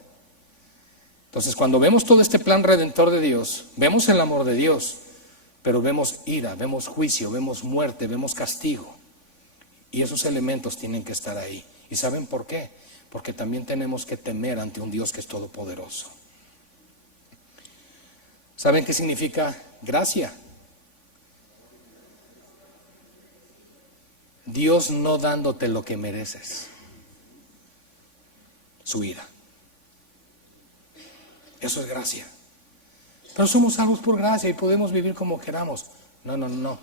Entonces, cuando vemos todo este plan redentor de Dios, vemos el amor de Dios, pero vemos ira, vemos juicio, vemos muerte, vemos castigo. Y esos elementos tienen que estar ahí. ¿Y saben por qué? Porque también tenemos que temer ante un Dios que es todopoderoso. ¿Saben qué significa gracia? Dios no dándote lo que mereces. Su ira. Eso es gracia. Pero somos salvos por gracia y podemos vivir como queramos. No.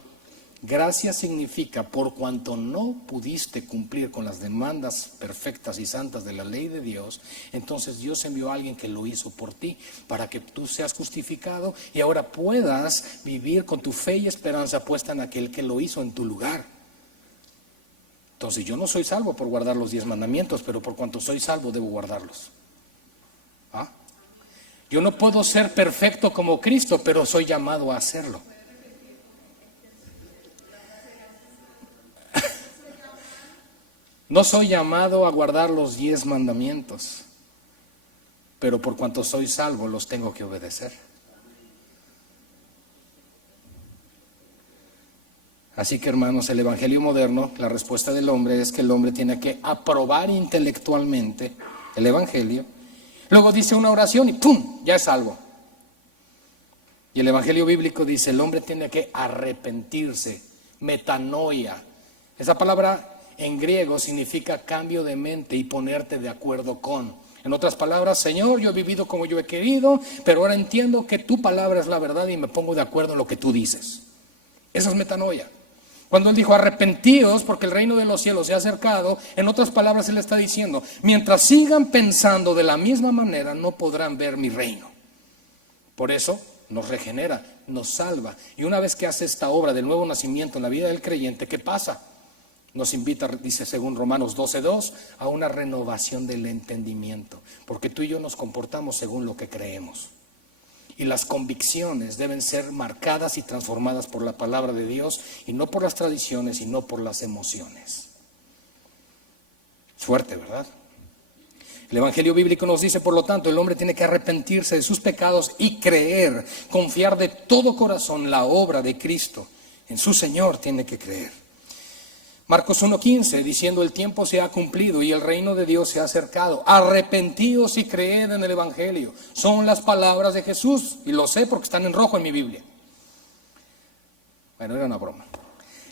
Gracia significa, por cuanto no pudiste cumplir con las demandas perfectas y santas de la ley de Dios, entonces Dios envió a alguien que lo hizo por ti, para que tú seas justificado y ahora puedas vivir con tu fe y esperanza puesta en aquel que lo hizo en tu lugar. Entonces yo no soy salvo por guardar los 10 mandamientos, pero por cuanto soy salvo debo guardarlos. ¿Ah? Yo no puedo ser perfecto como Cristo, pero soy llamado a hacerlo. No soy llamado a guardar los 10 mandamientos, pero por cuanto soy salvo los tengo que obedecer. Así que, hermanos, el evangelio moderno, la respuesta del hombre es que el hombre tiene que aprobar intelectualmente el evangelio. Luego dice una oración y ¡pum!, ya es salvo. Y el evangelio bíblico dice, el hombre tiene que arrepentirse, metanoia. Esa palabra en griego significa cambio de mente y ponerte de acuerdo con. En otras palabras, Señor, yo he vivido como yo he querido, pero ahora entiendo que tu palabra es la verdad y me pongo de acuerdo en lo que tú dices. Eso es metanoia. Cuando él dijo arrepentíos porque el reino de los cielos se ha acercado, en otras palabras él está diciendo, mientras sigan pensando de la misma manera no podrán ver mi reino. Por eso nos regenera, nos salva. Y una vez que hace esta obra del nuevo nacimiento en la vida del creyente, ¿qué pasa? Nos invita, dice según Romanos 12:2, a una renovación del entendimiento, porque tú y yo nos comportamos según lo que creemos. Y las convicciones deben ser marcadas y transformadas por la palabra de Dios y no por las tradiciones y no por las emociones. Fuerte, ¿verdad? El evangelio bíblico nos dice, por lo tanto, el hombre tiene que arrepentirse de sus pecados y creer, confiar de todo corazón la obra de Cristo. En su Señor tiene que creer. Marcos 1:15, diciendo, el tiempo se ha cumplido y el reino de Dios se ha acercado. Arrepentíos y creed en el evangelio. Son las palabras de Jesús, y lo sé porque están en rojo en mi Biblia. Bueno, era una broma.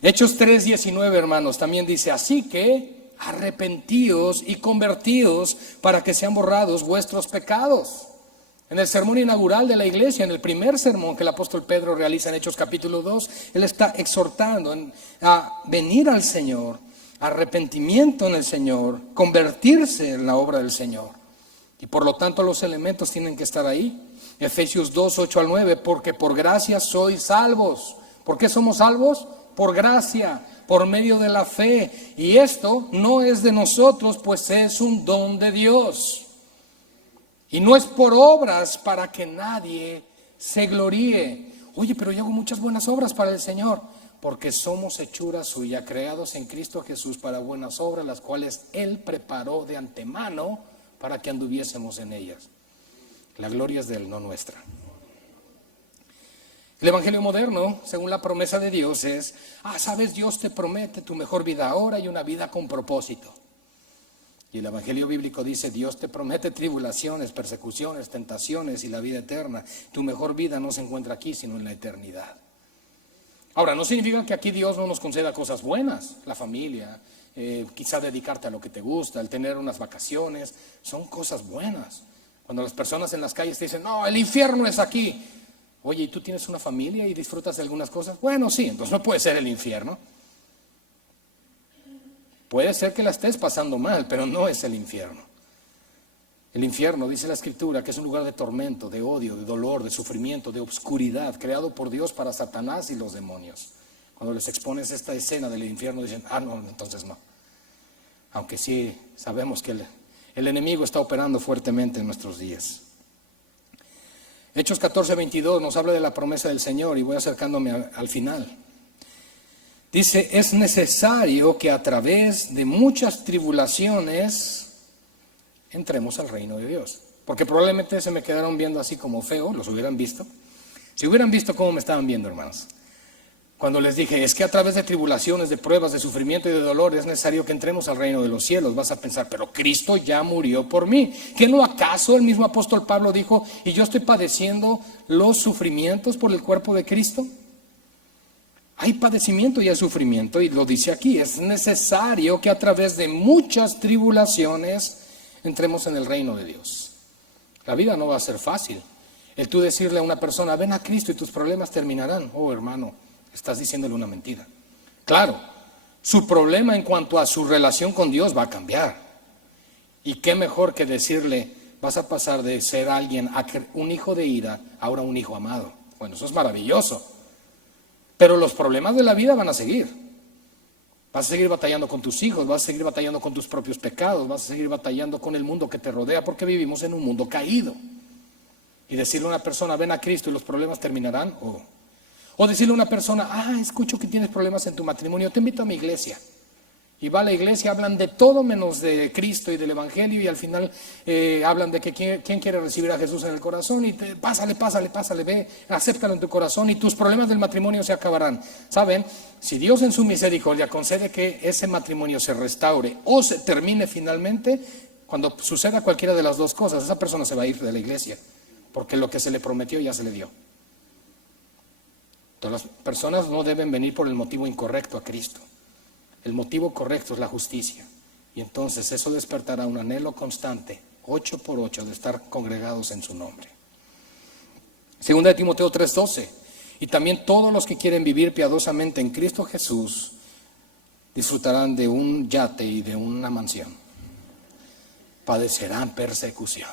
Hechos 3:19, hermanos, también dice, así que arrepentíos y convertíos para que sean borrados vuestros pecados. En el sermón inaugural de la iglesia, en el primer sermón que el apóstol Pedro realiza en Hechos capítulo 2, él está exhortando a venir al Señor, arrepentimiento en el Señor, convertirse en la obra del Señor. Y por lo tanto los elementos tienen que estar ahí. Efesios 2:8-9, porque por gracia sois salvos. ¿Por qué somos salvos? Por gracia, por medio de la fe. Y esto no es de nosotros, pues es un don de Dios. Y no es por obras para que nadie se gloríe. Oye, pero yo hago muchas buenas obras para el Señor. Porque somos hechura suya, creados en Cristo Jesús para buenas obras, las cuales Él preparó de antemano para que anduviésemos en ellas. La gloria es de Él, no nuestra. El evangelio moderno, según la promesa de Dios, es, sabes, Dios te promete tu mejor vida ahora y una vida con propósito. Y el evangelio bíblico dice, Dios te promete tribulaciones, persecuciones, tentaciones y la vida eterna. Tu mejor vida no se encuentra aquí, sino en la eternidad. Ahora, no significa que aquí Dios no nos conceda cosas buenas, la familia, quizá dedicarte a lo que te gusta, el tener unas vacaciones, son cosas buenas. Cuando las personas en las calles te dicen, no, el infierno es aquí. Oye, ¿y tú tienes una familia y disfrutas de algunas cosas? Bueno, sí, entonces no puede ser el infierno. Puede ser que la estés pasando mal, pero no es el infierno. El infierno, dice la Escritura, que es un lugar de tormento, de odio, de dolor, de sufrimiento, de obscuridad, creado por Dios para Satanás y los demonios. Cuando les expones esta escena del infierno, dicen, no, entonces no. Aunque sí sabemos que el enemigo está operando fuertemente en nuestros días. Hechos 14:22 nos habla de la promesa del Señor y voy acercándome al final. Dice, es necesario que a través de muchas tribulaciones entremos al reino de Dios. Porque probablemente se me quedaron viendo así como feo, los hubieran visto. Si hubieran visto cómo me estaban viendo, hermanos. Cuando les dije, es que a través de tribulaciones, de pruebas, de sufrimiento y de dolor es necesario que entremos al reino de los cielos. Vas a pensar, pero Cristo ya murió por mí. ¿Qué no acaso el mismo apóstol Pablo dijo, y yo estoy padeciendo los sufrimientos por el cuerpo de Cristo? Hay padecimiento y hay sufrimiento, y lo dice aquí, es necesario que a través de muchas tribulaciones entremos en el reino de Dios. La vida no va a ser fácil. El tú decirle a una persona, ven a Cristo y tus problemas terminarán. Oh, hermano, estás diciéndole una mentira. Claro, su problema en cuanto a su relación con Dios va a cambiar. Y qué mejor que decirle, vas a pasar de ser alguien, un hijo de ira, ahora un hijo amado. Bueno, eso es maravilloso. Pero los problemas de la vida van a seguir. Vas a seguir batallando con tus hijos, vas a seguir batallando con tus propios pecados, vas a seguir batallando con el mundo que te rodea, porque vivimos en un mundo caído. Y decirle a una persona, ven a Cristo y los problemas terminarán. O decirle a una persona, escucho que tienes problemas en tu matrimonio, te invito a mi iglesia. Y va a la iglesia, hablan de todo menos de Cristo y del Evangelio, y al final hablan de que quién quiere recibir a Jesús en el corazón, y pásale, ve, acéptalo en tu corazón y tus problemas del matrimonio se acabarán. ¿Saben? Si Dios en su misericordia concede que ese matrimonio se restaure o se termine finalmente, cuando suceda cualquiera de las dos cosas, esa persona se va a ir de la iglesia, porque lo que se le prometió ya se le dio. Entonces las personas no deben venir por el motivo incorrecto a Cristo. El motivo correcto es la justicia. Y entonces eso despertará un anhelo constante, 8 por 8, de estar congregados en su nombre. Segunda de Timoteo 3:12. Y también todos los que quieren vivir piadosamente en Cristo Jesús disfrutarán de un yate y de una mansión. Padecerán persecución.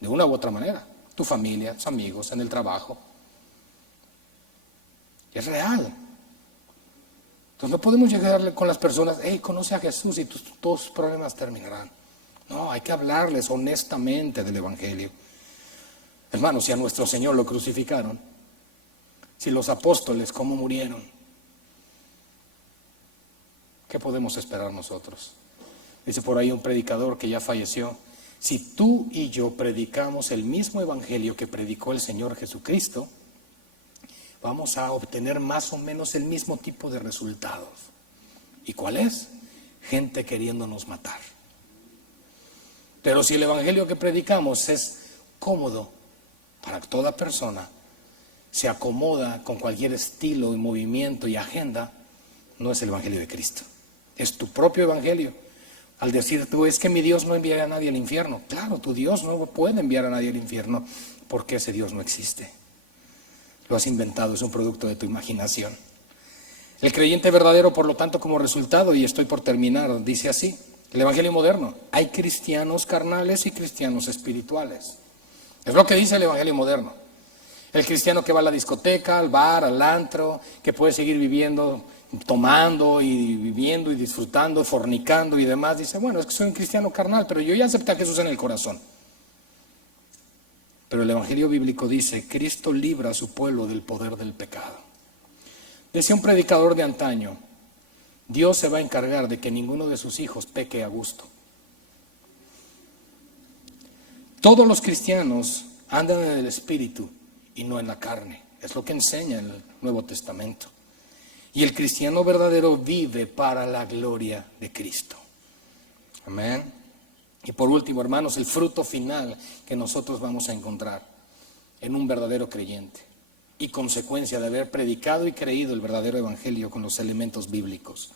De una u otra manera. Tu familia, tus amigos, en el trabajo. Es real. Entonces no podemos llegarle con las personas, conoce a Jesús y todos tus problemas terminarán. No, hay que hablarles honestamente del Evangelio. Hermanos, si a nuestro Señor lo crucificaron, si los apóstoles, ¿cómo murieron? ¿Qué podemos esperar nosotros? Dice por ahí un predicador que ya falleció, si tú y yo predicamos el mismo Evangelio que predicó el Señor Jesucristo, vamos a obtener más o menos el mismo tipo de resultados. ¿Y cuál es? Gente queriéndonos matar. Pero si el evangelio que predicamos es cómodo para toda persona, se acomoda con cualquier estilo y movimiento y agenda, no es el evangelio de Cristo. Es tu propio evangelio. Al decir tú, es que mi Dios no enviará a nadie al infierno. Claro, tu Dios no puede enviar a nadie al infierno, porque ese Dios no existe. Lo has inventado, es un producto de tu imaginación. El creyente verdadero, por lo tanto, como resultado, y estoy por terminar, dice así, el evangelio moderno, hay cristianos carnales y cristianos espirituales. Es lo que dice el evangelio moderno. El cristiano que va a la discoteca, al bar, al antro, que puede seguir viviendo, tomando y viviendo y disfrutando, fornicando y demás, dice, bueno, es que soy un cristiano carnal, pero yo ya acepté a Jesús en el corazón. Pero el evangelio bíblico dice, Cristo libra a su pueblo del poder del pecado. Decía un predicador de antaño, Dios se va a encargar de que ninguno de sus hijos peque a gusto. Todos los cristianos andan en el espíritu y no en la carne. Es lo que enseña el Nuevo Testamento. Y el cristiano verdadero vive para la gloria de Cristo. Amén. Y por último, hermanos, el fruto final que nosotros vamos a encontrar en un verdadero creyente y consecuencia de haber predicado y creído el verdadero evangelio con los elementos bíblicos.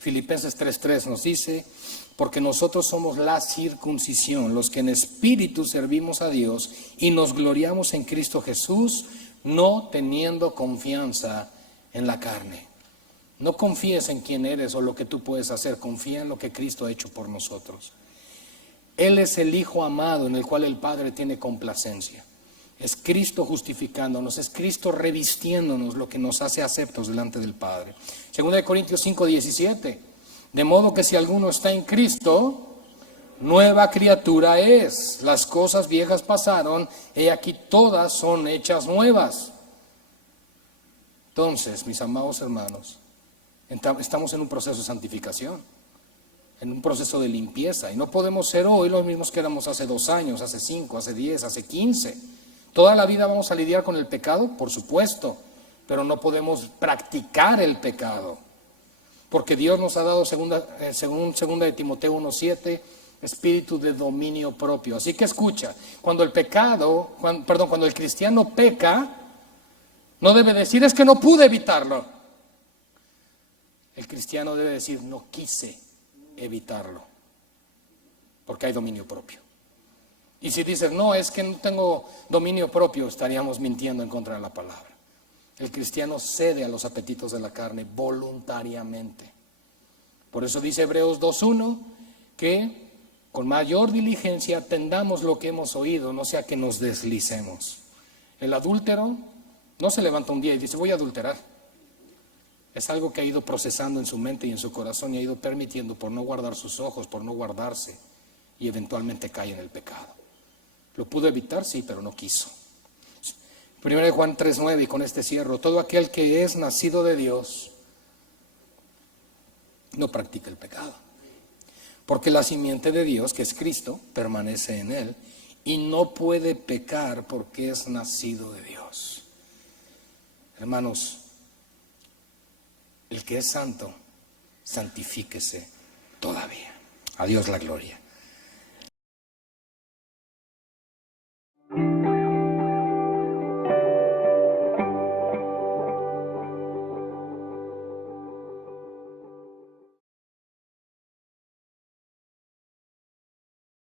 Filipenses 3:3 nos dice, porque nosotros somos la circuncisión, los que en espíritu servimos a Dios y nos gloriamos en Cristo Jesús, no teniendo confianza en la carne. No confíes en quién eres o lo que tú puedes hacer, confía en lo que Cristo ha hecho por nosotros. Él es el Hijo amado en el cual el Padre tiene complacencia. Es Cristo justificándonos, es Cristo revistiéndonos, lo que nos hace aceptos delante del Padre. Segunda de Corintios 5:17. De modo que si alguno está en Cristo, nueva criatura es. Las cosas viejas pasaron, he aquí todas son hechas nuevas. Entonces, mis amados hermanos, estamos en un proceso de santificación, en un proceso de limpieza, y no podemos ser hoy los mismos que éramos hace 2 años, hace 5, hace 10, hace 15. Toda la vida vamos a lidiar con el pecado, por supuesto, pero no podemos practicar el pecado, porque Dios nos ha dado, según 2 de Timoteo 1:7, espíritu de dominio propio. Así que escucha, cuando el cristiano peca, no debe decir, es que no pude evitarlo. El cristiano debe decir, no quise evitarlo, porque hay dominio propio. Y si dices, no, es que no tengo dominio propio, estaríamos mintiendo en contra de la palabra. El cristiano cede a los apetitos de la carne voluntariamente. Por eso dice Hebreos 2:1 que con mayor diligencia atendamos lo que hemos oído, no sea que nos deslicemos. El adúltero no se levanta un día y dice, voy a adulterar. Es algo que ha ido procesando en su mente y en su corazón y ha ido permitiendo por no guardar sus ojos, por no guardarse, y eventualmente cae en el pecado. Lo pudo evitar, sí, pero no quiso. 1 Juan 3:9, y con este cierro: todo aquel que es nacido de Dios no practica el pecado, porque la simiente de Dios, que es Cristo, permanece en él y no puede pecar porque es nacido de Dios. Hermanos, el que es santo, santifíquese todavía. A Dios la gloria.